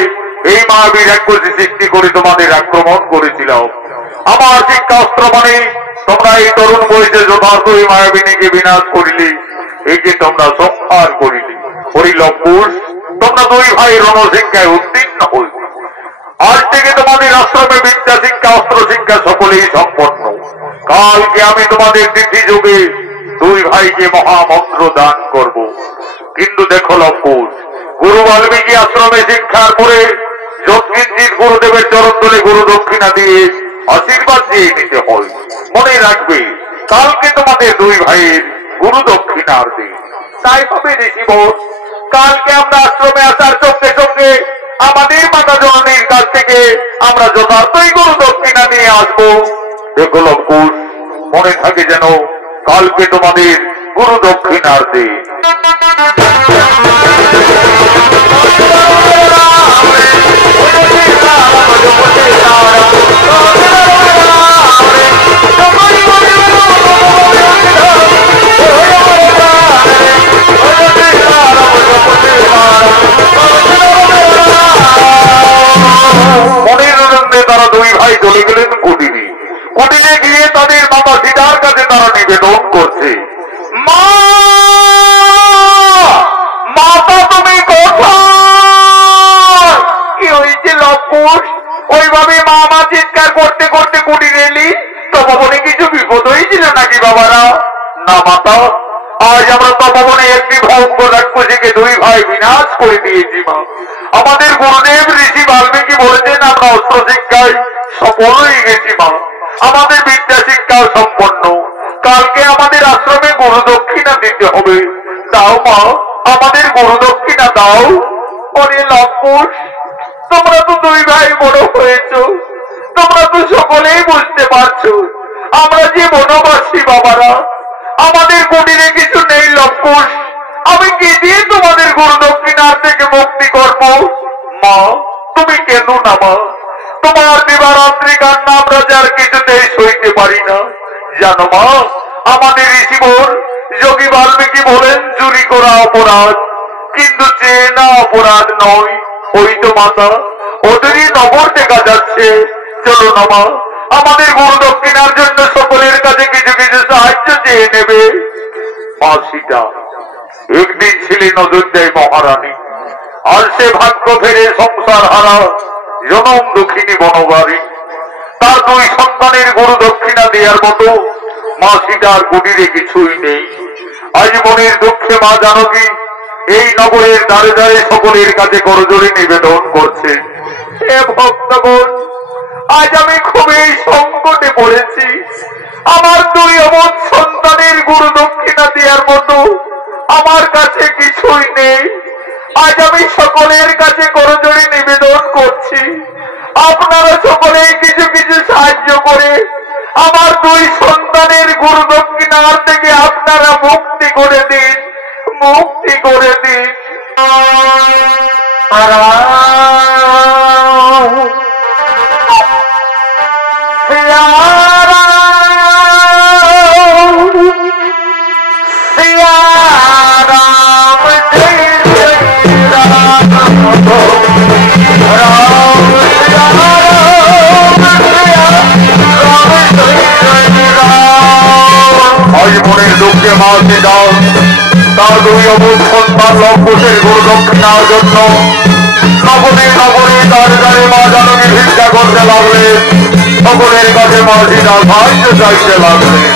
এই মহাবীর রাক্ষসী সৃষ্টি করে তোমাদের আক্রমণ করেছিলাম। আমার শিক্ষা অস্ত্র মানে তোমরা এই তরুণ বয়সে যথার্থ এই মায়াবিনীকে বিনাশ করিলে, এই যে তোমরা সংহার করিলে। হরিলভ পুরুষ, তোমরা দুই ভাই রণশিক্ষায় উত্তীর্ণ হইবে। আজ থেকে তোমাদের আশ্রমে বিদ্যা শিক্ষা অস্ত্র শিক্ষা সকলেই সম্পন্ন। কালকে আমি তোমাদের তিথি যোগে দুই ভাইকে মহামন্ত্র দান করব। কিন্তু দেখো লবকুশ, গুরু বাল্মীকি আশ্রমে শিক্ষার পরে যৎকিঞ্চিৎ গুরুদেবের চরণ তলে গুরু দক্ষিণা দিয়ে আশীর্বাদ দিয়ে নিতে হয়। মনে রাখবে, কালকে তোমাদের দুই ভাইয়ের গুরু দক্ষিণার দিন। তাই হবে ঋষিবর, কালকে আমরা আশ্রমে আসার সঙ্গে সঙ্গে আমাদের মাতা জননীর কাছ থেকে আমরা যথার্থই গুরু দক্ষিণা নিয়ে আসবো। দেখো লবকুশ, মনে থাকে যেন কালকে তোমাদের গুরু দক্ষিণার দিন। মনের আনন্দে তারা দুই ভাই চলে গেলেন কুটিরে। কুটিরে গিয়ে তাদের মাতা সীতার কাছে তারা নিবেদন করছে, মা মাতা তুমি কোথায়? কি হয়েছে লবকুশ? ওইভাবে মা মা চিৎকার করতে করতে কুটিরে এলি, তপবনে কিছু বিপদ হয়েছিল নাকি বাবারা? না মাতা, আজ আমরা তপবনে একটি ভয়ঙ্কর রাক্ষসীকে দুই ভাই বিনাশ করে দিয়েছি মা। আমাদের গুরুদেব ঋষি বাল্মীকি বলেছেন আমরা অস্ত্র শিক্ষায় সফল হয়ে গেছি মা। আমাদের বিদ্যা শিক্ষাও সম্পন্ন। কালকে আমাদের আশ্রমে গুরু দক্ষিণা দিতে হবে। দাও মা, আমাদের গুরু দক্ষিণা দাও। অরে লবকুশ, তোমরা তো দুই ভাই বড় হয়েছ, তোমরা তো সকলেই বুঝতে পারছো আমরা যে বনবাসী বাবারা, আমাদের কুটিরে কিছু নেই লবকুশ। আমি কি দিয়ে তোমাদের গুরু দক্ষিণার থেকে মুক্তি করবো? মা তুমি কেন না মা, তোমার দিবারাত্রি কান্না আমরা যার কিছুতেই সইতে পারি না। জানো মা, আমাদের ঋষিবর যোগী বাল্মীকি বলেন চুরি করা অপরাধ, কিন্তু চেন না অপরাধ নয়। ওই তো মাতা, ওদেরই নগর দেখা যাচ্ছে। চলো না মা, আমাদের গুরু দক্ষিণার জন্য সকলের কাছে কিছু কিছু সাহায্য চেয়ে নেবে। মা সীতা একদিন ছিলেন অযোধ্যায় মহারানী, আর সে ভাগ্য ফেরে সংসার হারা জনম দুঃখিনী বনবারী। তার দুই সন্তানের গুরু দক্ষিণা দেওয়ার মতো মা সীতার কুটিরে কিছুই নেই। আজ মনের দুঃখে মা জানকী এই নগরের দ্বারে দ্বারে সকলের কাছে করজোড়ে নিবেদন করছে, হে ভক্তগণ, আজ আমি খুবই সংকটে পড়েছি। আমার দুই অবধ সন্তানের গুরু দক্ষিণা দেওয়ার মতো আমার কাছে কিছুই নেই। আজ আমি সকলের কাছে করজোড়ে নিবেদন করছি, আপনারা সকলে কিছু কিছু সাহায্য করে আমার দুই সন্তানের গুরু দক্ষিণার থেকে আপনারা মুক্তি করে দিন, মুক্তি করে দিন। আজ মনের দুঃখে মা সীতা তার দুই অবধ সন্তান লবকুশের গুরু দক্ষিণার জন্য নগরে নগরে দ্বারে দ্বারে মা জানকী ভিক্ষা করতে লাগলেন। সকলের কাছে মা সীতা সাহায্য চাইতে লাগলেন।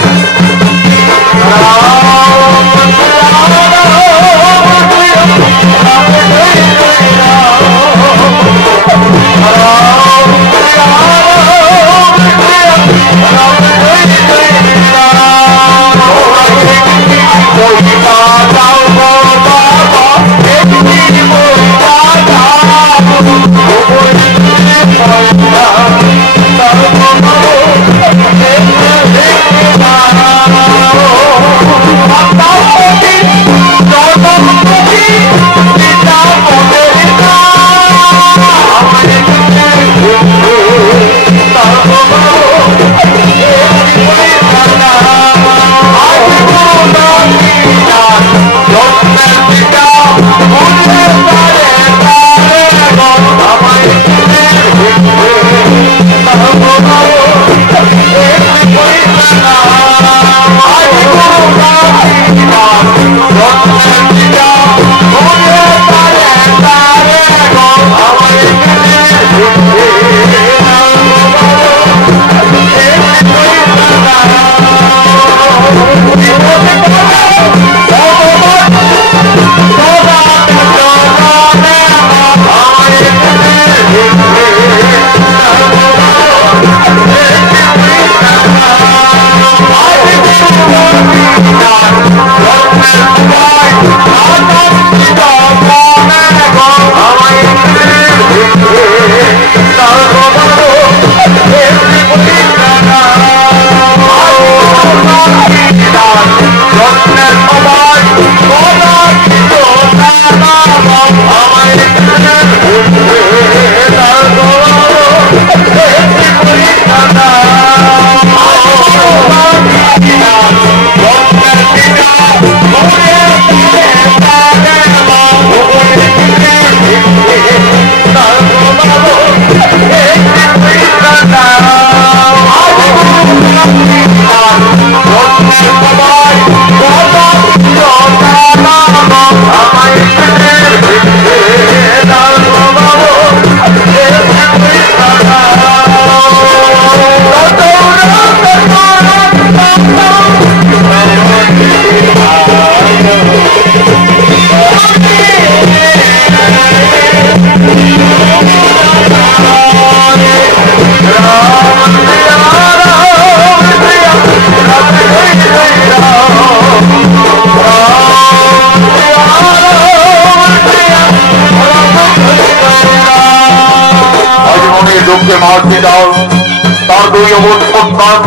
তার দুই অবধ সন্তান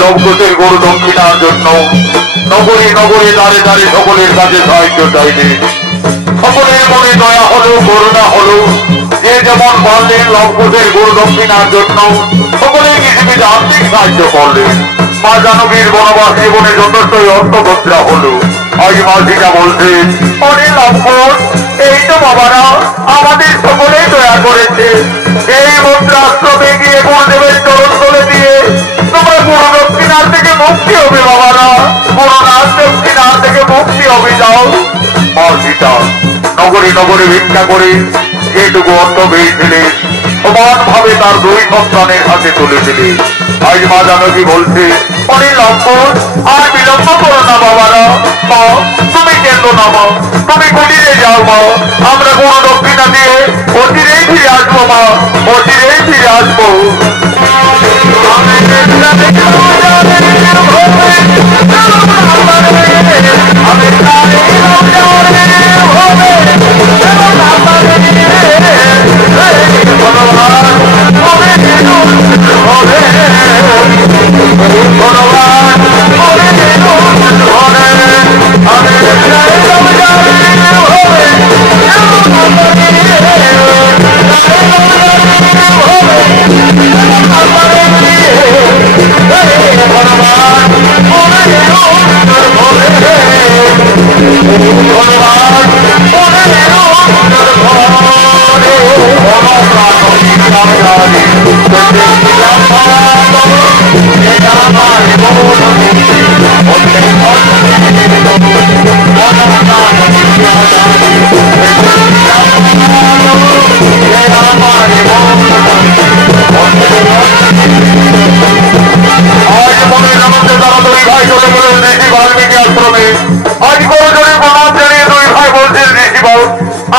লবকুশের গুরু দক্ষিণার জন্য নগরে নগরে দ্বারে দ্বারে সকলের কাছে সাহায্য চাইবে। সকলের মনে দয়া হলো, করুণা হলো, যে যেমন পারলেন লবকুশের গুরু দক্ষিণার জন্য সকলে কিছু কিছু আর্থিক সাহায্য করলেন। মা জানকীর বনবাস জীবনে যথেষ্টই অর্থবত্রা হলো। আজ মা সীতা বলছে, অরে লবকুশ, এই তো বাবারা আমাদের সকলেই দয়া করেছে। এই মন্ত্রাশ্রমে গিয়ে গুরুদেবের চরণ তলে দিয়ে তোমরা গুরু দক্ষিণার থেকে মুক্তি হবে বাবারা, গুরুনাথ দক্ষিণার থেকে মুক্তি হবে। যাও মা সীতা নগরে নগরে ভিক্ষা করে যেটুকু অর্থ পেয়েছিলেন সমান ভাবে তার দুই সন্তানের হাতে তুলে দিলে। আজ মা জানকী বলছে অনে লক্ষণ আর বিলম্ব করো না বাবারা, মা তুমি কেন্দ্র না মা, তুমি কুটিরে যাও মা, আমরা গুরু দক্ষিণা দিয়ে অচিরেই ফিরে আসবো মা, অচিরেই ফিরে আসবো।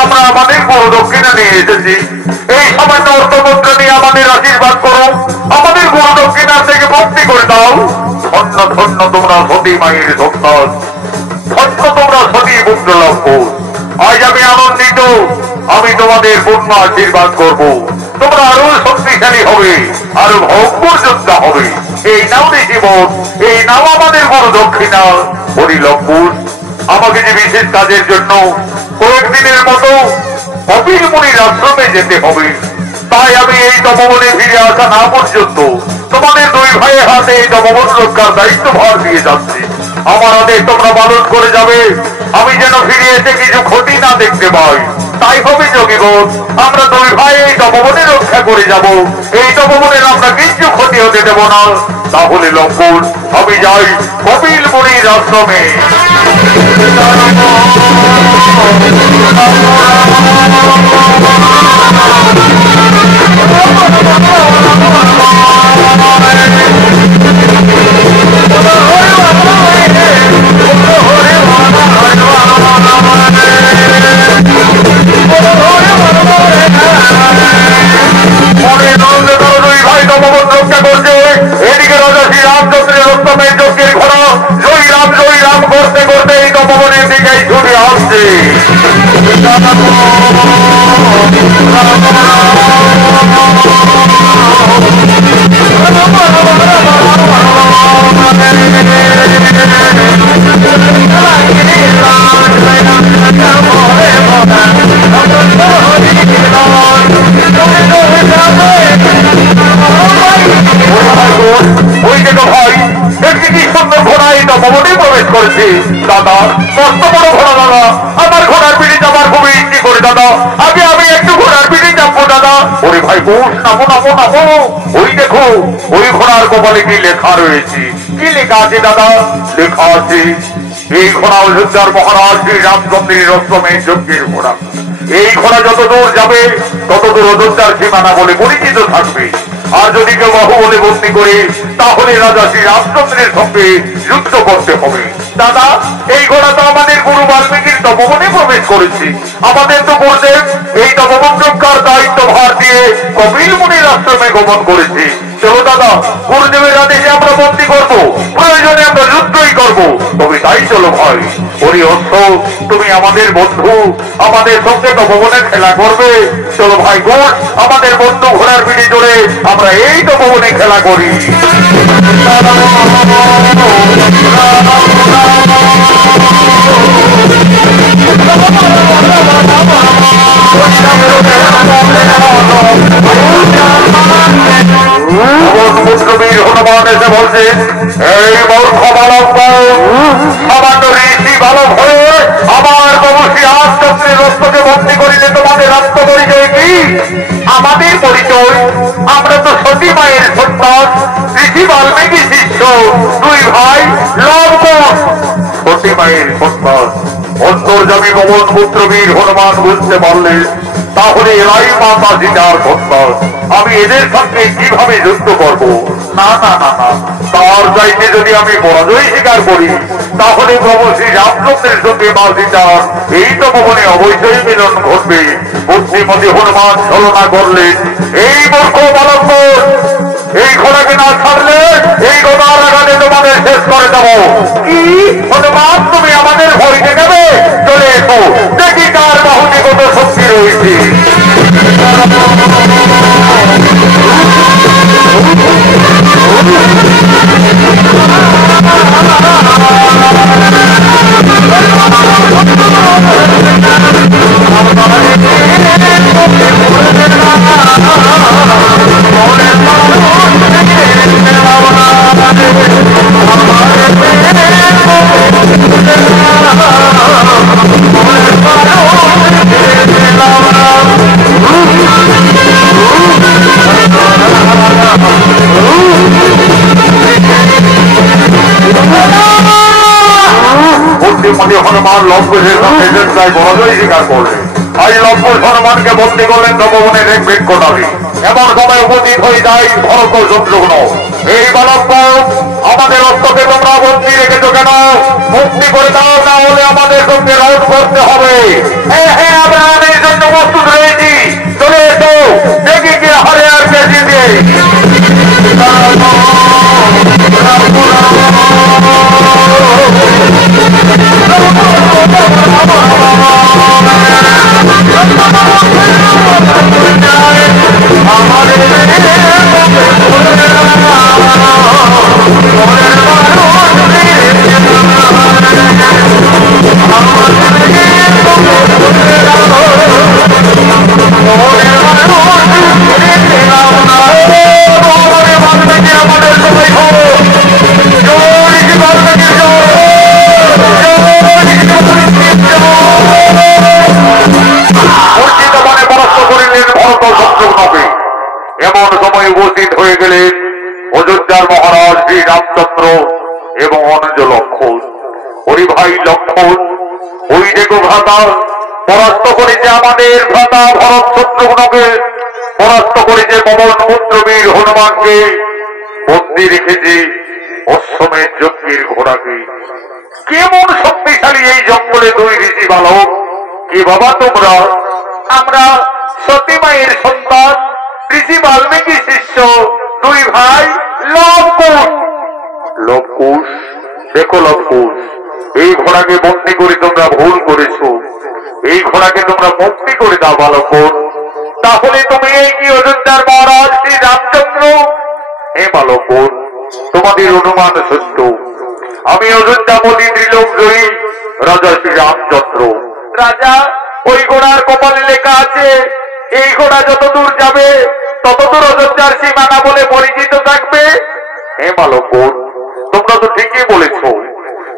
আমরা আমাদের গুরু দক্ষিণা নিয়ে এসেছি, এই সামান্য অর্থপত্র নিয়ে আমাদের আশীর্বাদ করো, আমাদের গুরু দক্ষিণার থেকে মুক্তি করে দাও। ধন্য ধন্য তোমরা সতী মায়ের সন্তান, ধন্য তোমরা সতী পুত্র লক্ষ্য। আজ আমি আনন্দিত, আমি তোমাদের পূর্ণ আশীর্বাদ করব, তোমরা আরো শক্তিশালী হবে, আরো ভয়ঙ্কর যোদ্ধা হবে। এই নাও জীবন, এই নাও আমাদের গুরু দক্ষিণা। হরি লক্ষ্য আমাকে যে বিশেষ কাজের জন্য কয়েকদিনের মতো কপিল মুনির আশ্রমে যেতে হবে, তাই আমি এই তপবনে ফিরে আসা না পর্যন্ত তোমাদের দুই ভাইয়ের হাতে এই তপবন রক্ষার দায়িত্ব ভার দিয়ে যাচ্ছি। আমার হাতে তোমরা পালন করে যাবে, আমি যেন ফিরে এসে কিছু ক্ষতি না দেখতে পাই। তাই হবে যোগীগণ, আমরা দুই ভাই এই তপবনে রক্ষা করে যাব, এই তপবনের আমরা কিছু ক্ষতি হতে দেব না। তাহলে লক্ষ্মণ আমি যাই কপিল মুনির আশ্রমে। এদিকে রাজা শ্রী রামচন্দ্রের উত্তমের যজ্ঞের ঘোড়া জয় রাম করতে করতে এই তপবনের দিকেই ছুটে আসছে। করেছি দাদা, কত বড় ঘোড়া দাদা, আমার ঘোড়ার পিঠে যাবার খুবই ইচ্ছে করে দাদা, আগে আমি একটু ঘোড়ার পিঠে যাবো দাদা। ওরে ভাই বোস নামো নামো নামো, ওই দেখো ওই ঘোড়ার কপালে কি লেখা রয়েছে, কি লেখা আছে দাদা? লেখা আছে এই ঘোড়া অযোধ্যার মহারাজ শ্রী রামচন্দ্রের অষ্টমের যজ্ঞের ঘোড়া। এই ঘোড়া যত দূর যাবে তত দূর অযোধ্যার সীমানা বলে পরিচিত থাকবে। আর যদি কেউ বাহু বলে বন্দি করে তাহলে রাজা শ্রী রামচন্দ্রের সঙ্গে যুদ্ধ করতে হবে। দাদা এই ঘোড়া তো আমাদের গুরু বাল্মীকির তপবনে প্রবেশ করেছে, আমাদের তো গুরুদেব এই তপবন রক্ষার দায়িত্ব ভার দিয়ে কপিল মুনির আশ্রমে গমন করেছে। চলো দাদা, গুরুদেবের আদেশে আমরা বন্দি করবো, প্রয়োজনে আমরা যুদ্ধই করবো, তবে তাই চলো ভাই। হরি অর্থ তুমি আমাদের বন্ধু, আমাদের সঙ্গে তপবনে খেলা করবে। চলো ভাই গোট, আমাদের বন্ধু ঘোড়ার পিঠে চড়ে আমরা এই তপবনে খেলা করি। হনুমান এসে বলছে, এই মূর্খ বালক সামান্য ঋষি বালক হয়ে আমার বাবু শ্রী রামচন্দ্রের রক্তকে বন্দী করি পরিচয় কি? আমাদের পরিচয়, আমরা তো সতী মায়ের সন্তান, ঋষি বাল্মীকি শিষ্য, দুই ভাই লবকুশ। সতী মায়ের সন্তান অন্তর্যামী পবন পুত্র বীর হনুমান বুঝতে পারলে তাহলে এরাই মাতা সীতার সন্তান। আমি এদের সঙ্গে কিভাবে যুদ্ধ করব? না না না না, তার চাইতে যদি আমি পরাজয় স্বীকার করি তাহলে প্রভু শ্রী রামচন্দ্রের সঙ্গে মা সীতার এই তো ভবনে অবশ্যই মিলন ঘটবে। বুদ্ধিমতী হনুমান ছলনা করলে এই মূর্খ বালক, এই ঘোড়াকে না ছাড়লে এই গোটার আঘাতে তোমাদের শেষ করে দেব। কি হনুমান, তুমি আমাদের ভয় দেখাবে? চলে এসো, দেখি কার বাহুতে কত শক্তি রয়েছে। হনুমান লঙ্কুশের সঙ্গে পরাজয় স্বীকার করলেন। এই লঙ্কুশ হনুমানকে বন্দী করলেন তপবনে বৃক্ষটালি। এমন সময় উপস্থিত হয়ে যায় ভরত শত্রুঘ্ন। এই বালক, আমাদের অস্তকে তোমরা বন্দী রেখেছো কেন? মুক্তি করে দাও, না হলে আমাদের সঙ্গে রোধ করতে হবে। হ্যাঁ হ্যাঁ, আমরা আমাদের জন্য প্রস্তুত রয়েছি। চলে এসো, দেখি কি হারে আর বেশি দিয়ে। এমন সময় উপস্থিত হয়ে গেলেন অযোধ্যার মহারাজ শ্রী রামচন্দ্র এবং অনুজ লক্ষণ। ওই ভাই লক্ষণ, ওই দেখো ভ্রাতা পরাস্ত করেছে আমাদের ভ্রাতা ভরত শত্রুঘ্নকে, পরাস্ত করেছে পবন পুত্র বীর হনুমানকে, বন্দী রেখেছে অশ্বমেধ যজ্ঞের ঘোড়াকে। কেমন শক্তিশালী এই জঙ্গলে দুই ঋষি বালক। কি বাবা তোমরা? আমরা সতী মায়ের সন্তান, ঋষি বাল্মীকি শিষ্য, দুই ভাই লবকুশ। লবকুশ, দেখো লবকুশ, এই ঘোড়াকে বন্দী করে তোমরা ভুল করেছো। এই ঘোড়াকে তোমরা মুক্তি করে দাও বালকন। তাহলে তুমি এই কি অযোধ্যার মহারাজ শ্রী রামচন্দ্র? হে বালকন, তোমাদের অনুমান সত্য। আমি অযোধ্যাপতি ত্রিলোক জয়ী রাজা শ্রী রামচন্দ্র। রাজা, ওই ঘোড়ার কপালে লেখা আছে এই ঘোড়া যতদূর যাবে ততদূর অযোধ্যার সীমানা বলে পরিচিত থাকবে। হে বালকন, তোমরা তো ঠিকই বলেছ।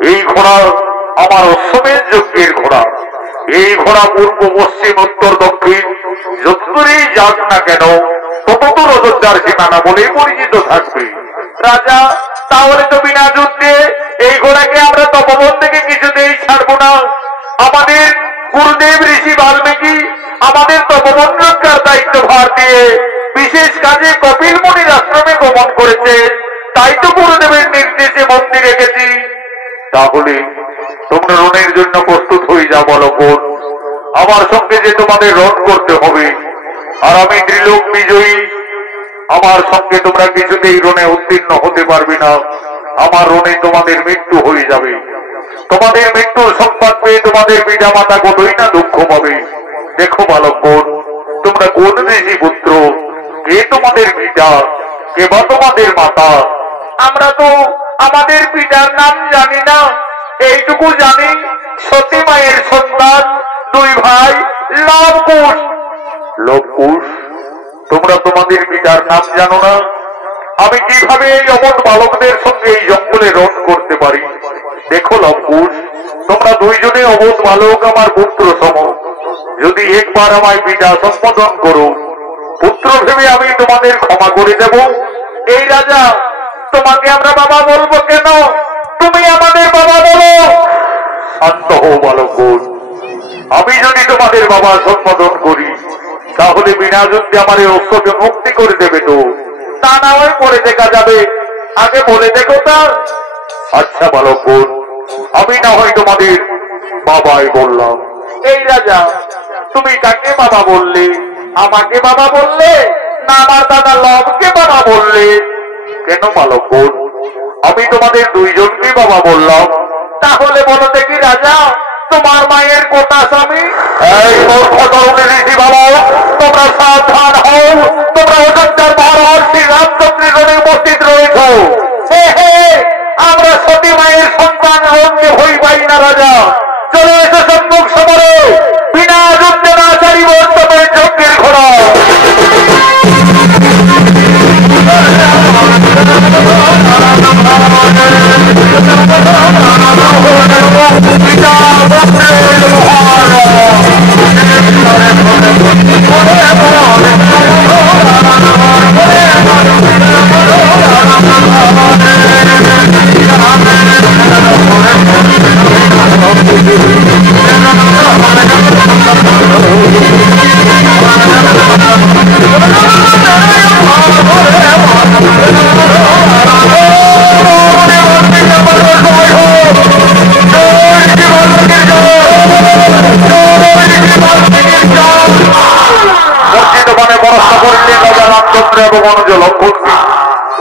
এই ঘোড়া আমার অশ্বমেধ যজ্ঞের ঘোড়া। এই ঘোড়া পূর্ব পশ্চিম উত্তর দক্ষিণ যতদূরেই যাক না কেন ততদূর অযোধ্যার সীমানা বলে পরিচিত থাকবে। রাজা, তাহলে তো বিনা যুদ্ধে এই ঘোড়াকে আমরা তপবন থেকে কিছুতেই ছাড়বো না। আমাদের গুরুদেব ঋষি বাল্মীকি আমাদের তপবন রক্ষার দায়িত্ব ভার দিয়ে বিশেষ কাজে কপিল মুনির আশ্রমে গমন করেছে। তাই তো গুরুদেবের নির্দেশে বন্দী রেখেছি। তাহলে তোমরা রণের জন্য প্রস্তুত হয়ে যাও বালকন। আমার সঙ্গে যে তোমাদের রণ করতে হবে, আর আমি ত্রিলোক বিজয়ী। আমার সঙ্গে তোমরা কিছুতেই রণে উত্তীর্ণ হতে পারবে না। আমার রণে তোমাদের মৃত্যু হয়ে যাবে। তোমাদের মৃত্যুর সংবাদ পেয়ে তোমাদের পিতা মাতা কতই না দুঃখ পাবে। দেখো বালকন, তোমরা কোন ঋষি পুত্র? কে তোমাদের পিতা, কে বা তোমাদের মাতা? আমরা তো আমাদের পিতার নাম জানি না। এইটুকু জানি সতী মায়ের সন্তান, দুই ভাই লবকুশ। লবকুশ, তোমরা তোমাদের পিতার নাম জানো না? আমি কিভাবে এই অমন বালকদের সঙ্গে এই জঙ্গলে রণ করতে পারি? দেখো লবকুশ, তোমরা দুইজনে অবোধ বালক, আমার পুত্র সম। যদি একবার আমায় বিনা সম্বোধন করো, পুত্র ভেবে আমি তোমাদের ক্ষমা করে দেব। এই রাজা, তোমাকে আমরা বাবা বলবো কেন? তুমি আমাদের বাবা বলো। শান্ত হও বালক। আমি যদি তোমাদের বাবা সম্বোধন করি, তাহলে বিনা যুদ্ধে আমার এই অস্ত্রকে মুক্তি করে দেবে তো? তা না হয় পরে দেখা যাবে, আগে বলে দেখো তা। আচ্ছা বালক, আমি না হয় তোমাদের বাবাই বললাম। এই রাজা, তুমি কাকে বাবা বললে? আমাকে বাবা বললে না আমার দাদা লবকে বাবা বললে? কেন বালক, আমি তোমাদের দুইজনকে বাবা বললাম। তাহলে বলো দেখি রাজা, তোমার মায়ের কোটা স্বামী? এই মূর্খ তরুণী ঋষি বাবা, তোমরা সাবধান হও। তোমরা অযোধ্যার মহারাজ শ্রী রামচন্দ্রের উপস্থিত রয়েছ। আমরা সতী মায়ের সন্তান রঙকে ভয় পাই না রাজা। চলে এসে সম্মুখ সমরে, বিনা যুদ্ধে না চালিব তবে যজ্ঞের ঘোড়া।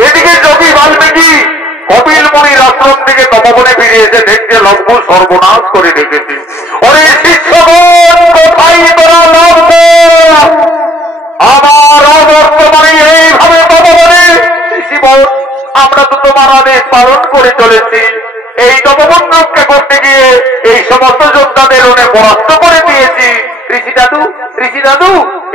এদিকে যোগী বাল্মীকি কপিল মুনির আশ্রম থেকে তপবনে ফিরে এসে দেখছে লম্ব সর্বনাশ করে রেখেছে। ওরে শিষ্যগণ, কোথায় তোরা লম্ব? আমার অবর্তমানে এইভাবে তপবনে। শিবন, আমরা তো তোমার আদেশ পালন করে চলেছি। এই তপবন রক্ষা করতে গিয়ে এই সমস্ত যোদ্ধাদের ওনে পরাস্ত করে দিয়েছি। ঋষি দাদু,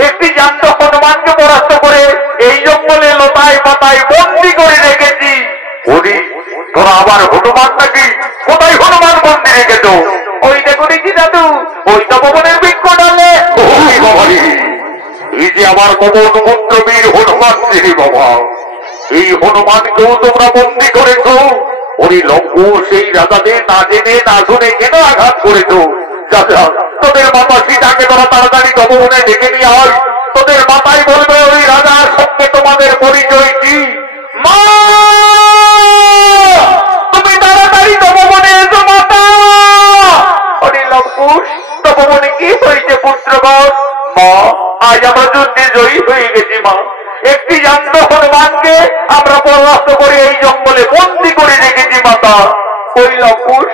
একটি জান্ত হনুমানকে পরাস্ত করে এই জঙ্গলে লতায় পাতায় বন্দি করে রেখেছি। ওরে, তোরা আবার হনুমান নাকি? কোথায় হনুমান বন্দি রেখেছ? ওই দেখো ঋষি দাদু, ওই তপবনের বৃক্ষ ডালে। এই যে আমার পবন পুত্র বীর হনুমান রে বাবা, এই হনুমানকেও তোমরা বন্দি করেছ। ওরে লম্বু, সেই রাজাদের না জেনে না শুনে কেন আঘাত করেছ? রাজা, তোদের মাতা সীতাকে তোরা তাড়াতাড়ি তপবনে ডেকে নিয়ে আয়। তোদের মাতাই বলবে ওই রাজার সঙ্গে তোমাদের পরিচয় কি। মা, তুমি তাড়াতাড়ি তপবনে এসো মাতা। ওরে লম্বুস, তপবনে কি হয়েছে পুত্রগণ? মা, আজ আমরা যুদ্ধে জয়ী হয়ে গেছি মা। একটি জান্ত হনুমানকে আমরা পরাস্ত করে এই জঙ্গলে বন্দি করে রেখেছি মাতা। ওই লম্বুস,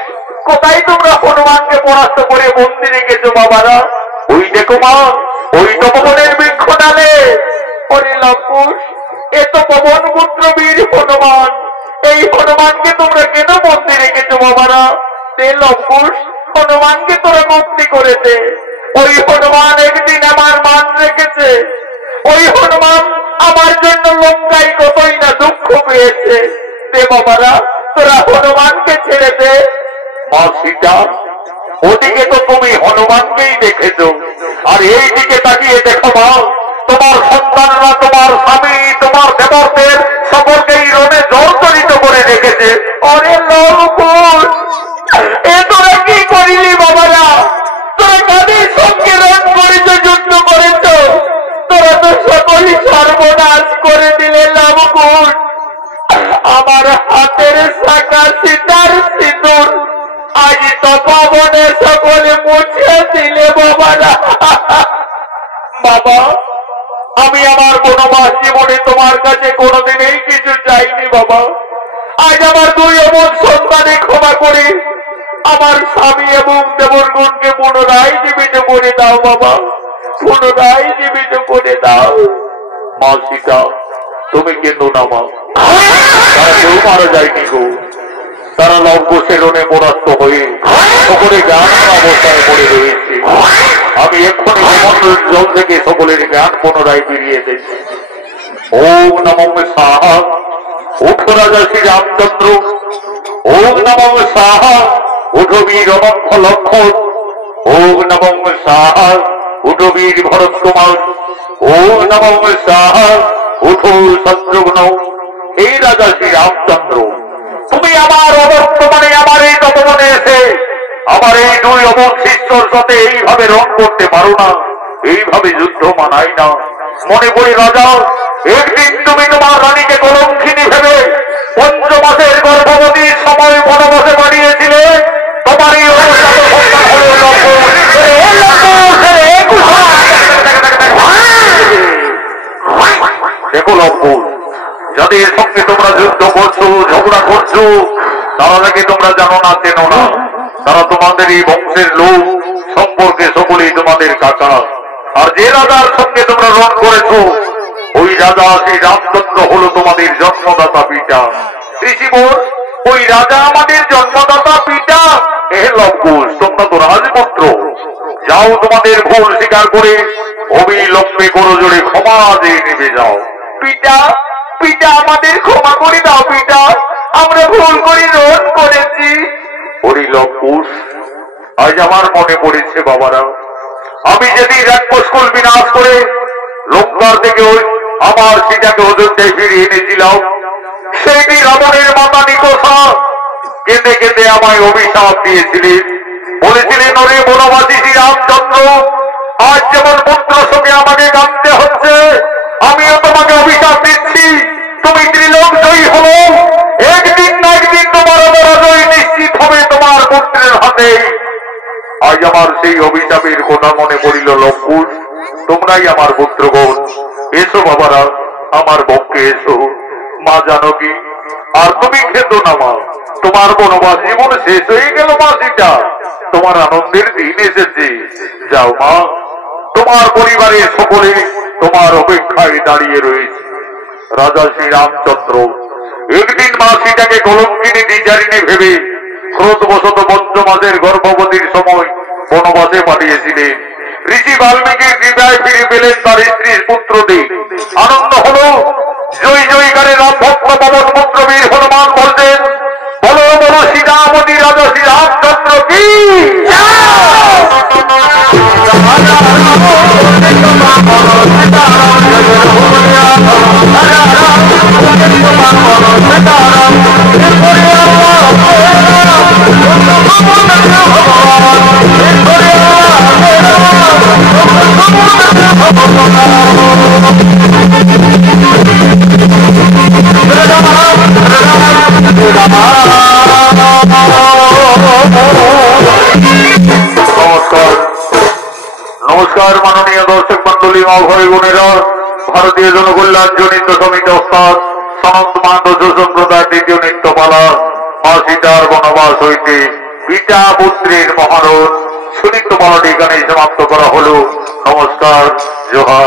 কোথায় তোমরা হনুমানকে পরাস্ত করে বন্দি রেখেছো বাবারা? ওই দেখো মা, ওই তপবনের বৃক্ষ ডালে। ওরে লম্বুস, এ তো পবন পুত্র বীর হনুমান। এই হনুমানকে তোমরা কেন বন্দি রেখেছো বাবারা? তে লম্বুস, হনুমানকে তোরা মুক্তি করেছে। ওই হনুমান একদিন আমার মান রেখেছে। ওই হনুমান আমার জন্য লঙ্কায় কতই না দুঃখ পেয়েছে। দে বাবারা, তোরা হনুমানকে ছেড়ে দে। মা সীতা, ওদিকে তো তুমি হনুমানকেই দেখেছ, আর এই দিকে তাকিয়ে দেখো মা, তোমার সন্তানরা, তোমার স্বামী, তোমার দেবরদের সকলকেই রণে জর্জরিত করে রেখেছে। অরে লবকুশ, এ তোরা কি করিলি বাবারা? তোরা কাদের সঙ্গে রণ করেছ, যুদ্ধ করেছ? তোরা তো সকলই সর্বনাশ করে দিলে লবকুশ। আমার হাতের শাখা সীতার সিঁদুর আজ তপবনে সকলে মুছে দিলে বাবারা। বাবা, আমি আমার বনবাস জীবনে তোমার কাছে কোনোদিনই কিছু চাইনি বাবা। আজ আমার দুই অমন সন্তানে ক্ষমা করি। আমার স্বামী এবং দেবরগণকে পুনরায় জীবিত করে দাও বাবা, পুনরায় জীবিত করে দাও। মা সীতা, তুমি কেন না মা? তারা কেউ মারা যায়নি গো। তারা লঙ্ঘোষের রণে পরাস্ত হয়ে সকলে জ্ঞান অবস্থায় পড়ে রয়েছে। আমি এক্ষুনি সমুদ্রের জল থেকে সকলের জ্ঞান পুনরায় ফিরিয়ে দিচ্ছি। ওম নমঃ সাহা, উঠো রাজা শ্রী রামচন্দ্র। ওম নমঃ সাহা, উঠো বীর অনন্ত লক্ষণ। ওম নমঃ সাহা, উঠো বীর ভরত কুমার, ও নমঃ সাহা, উঠো শত্রুঘ্ন। এই রাজা শ্রী রামচন্দ্র, তুমি আমার অবর্তমানে আমার এই তপবনে এসে আমার এই দুই অমর শিষ্যর সাথে এইভাবে রং করতে পারো না, এইভাবে যুদ্ধ মানাই না। মনে করি রাজা, একদিন তুমি তোমার রানীকে কলঙ্কিনী ভেবে 5 মাসের গর্ভবতীর সময় বনবাসে পাঠিয়েছিলে। তোমার এই দেখো লম্বর, যাদের সঙ্গে তোমরা যুদ্ধ করছো, ঝগড়া করছো, তারা নাকি তোমরা জানো না, চেনো না। তারা তোমাদের এই বংশের লোক, সম্পর্কে সকলেই তোমাদের কাকা। আর যে রাজার সঙ্গে তোমরা রণ করেছো, ওই রাজা শ্রী রামচন্দ্র হলো তোমাদের জন্মদাতা পিতা। ঋষিবর, ওই রাজা আমাদের জন্মদাতা পিতা। এ লঙ্কুশ, তোমরা তো রাজপুত্র। যাও, তোমাদের ভুল স্বীকার করে অবিলম্বে করো জোরে ক্ষমা দিয়ে নেমে যাও। পিতা, পিতা আমাদের ক্ষমা করে দাও পিতা, আমরা ভুল করে রণ করেছি। ওরে লঙ্কুশ, আজ আমার মনে পড়েছে বাবারা, আমি যেদিন রাক্ষসকুল বিনাশ করে লঙ্কার থেকে ওই আমার সীতাকে অযোধ্যায় ফিরিয়ে এনেছিলাম, সেইটি রাবণের মাতা নিকষা কেঁদে কেঁদে আমায় অভিশাপ দিয়েছিলেন। বলেছিলেন, ওরে বনবাসী শ্রী রামচন্দ্র, আজ যেমন পুত্র সঙ্গে আমাকে কাঁদতে হচ্ছে, আমিও তোমাকে অভিশাপ দিচ্ছি, তুমি ত্রিলোক জয়ী হলো। একদিন না একদিন তোমার পরাজয় নিশ্চিত হবে তোমার পুত্রের হাতে। আজ আমার সেই অভিশাপের কথা মনে পড়িল লঙ্কুশ, তোমরাই আমার পুত্রগণ। এসো বাবারা, আমার পক্ষে এসো। মা জানকী, আর তুমি খেতো না মা, তোমার বনবাস জীবন শেষ হয়ে গেল মা সীতা, তোমার আনন্দের দিন এসেছে। যাও মা, তোমার পরিবারের সকলে তোমার অপেক্ষায় দাঁড়িয়ে রয়েছে। রাজা শ্রী রামচন্দ্র একদিন মা সীতাকে কলঙ্কিনী দ্বিচারিণী ভেবে ক্রোধবশত 5 মাসের গর্ভবতীর সময় বনবাসে পাঠিয়েছিলেন। ঋষি বাল্মীকির কৃপায় ফিরে পেলেন তার স্ত্রীর পুত্রটি। আনন্দ হলো, জয় জয়কারে রাম ভক্ত পবন পুত্র বীর হনুমান বলছেন, বলো বলো সীতামতি রাজা শ্রী রামচন্দ্র কি। নমস্কার মাননীয় দর্শক মন্ডলী, অভয় গুণেরা, ভারতীয় জনকল্যাণ জনিত সমিতি ওস্তাদ সনন্দ মাহাতো সম্প্রদায়ের দ্বিতীয় নৃত্যপালা মা সীতার বনবাস হইতে পিতা পুত্রের মহারণ সুনৃত্যপালাটি এখানে সমাপ্ত করা হল। নমস্কার, জোহার।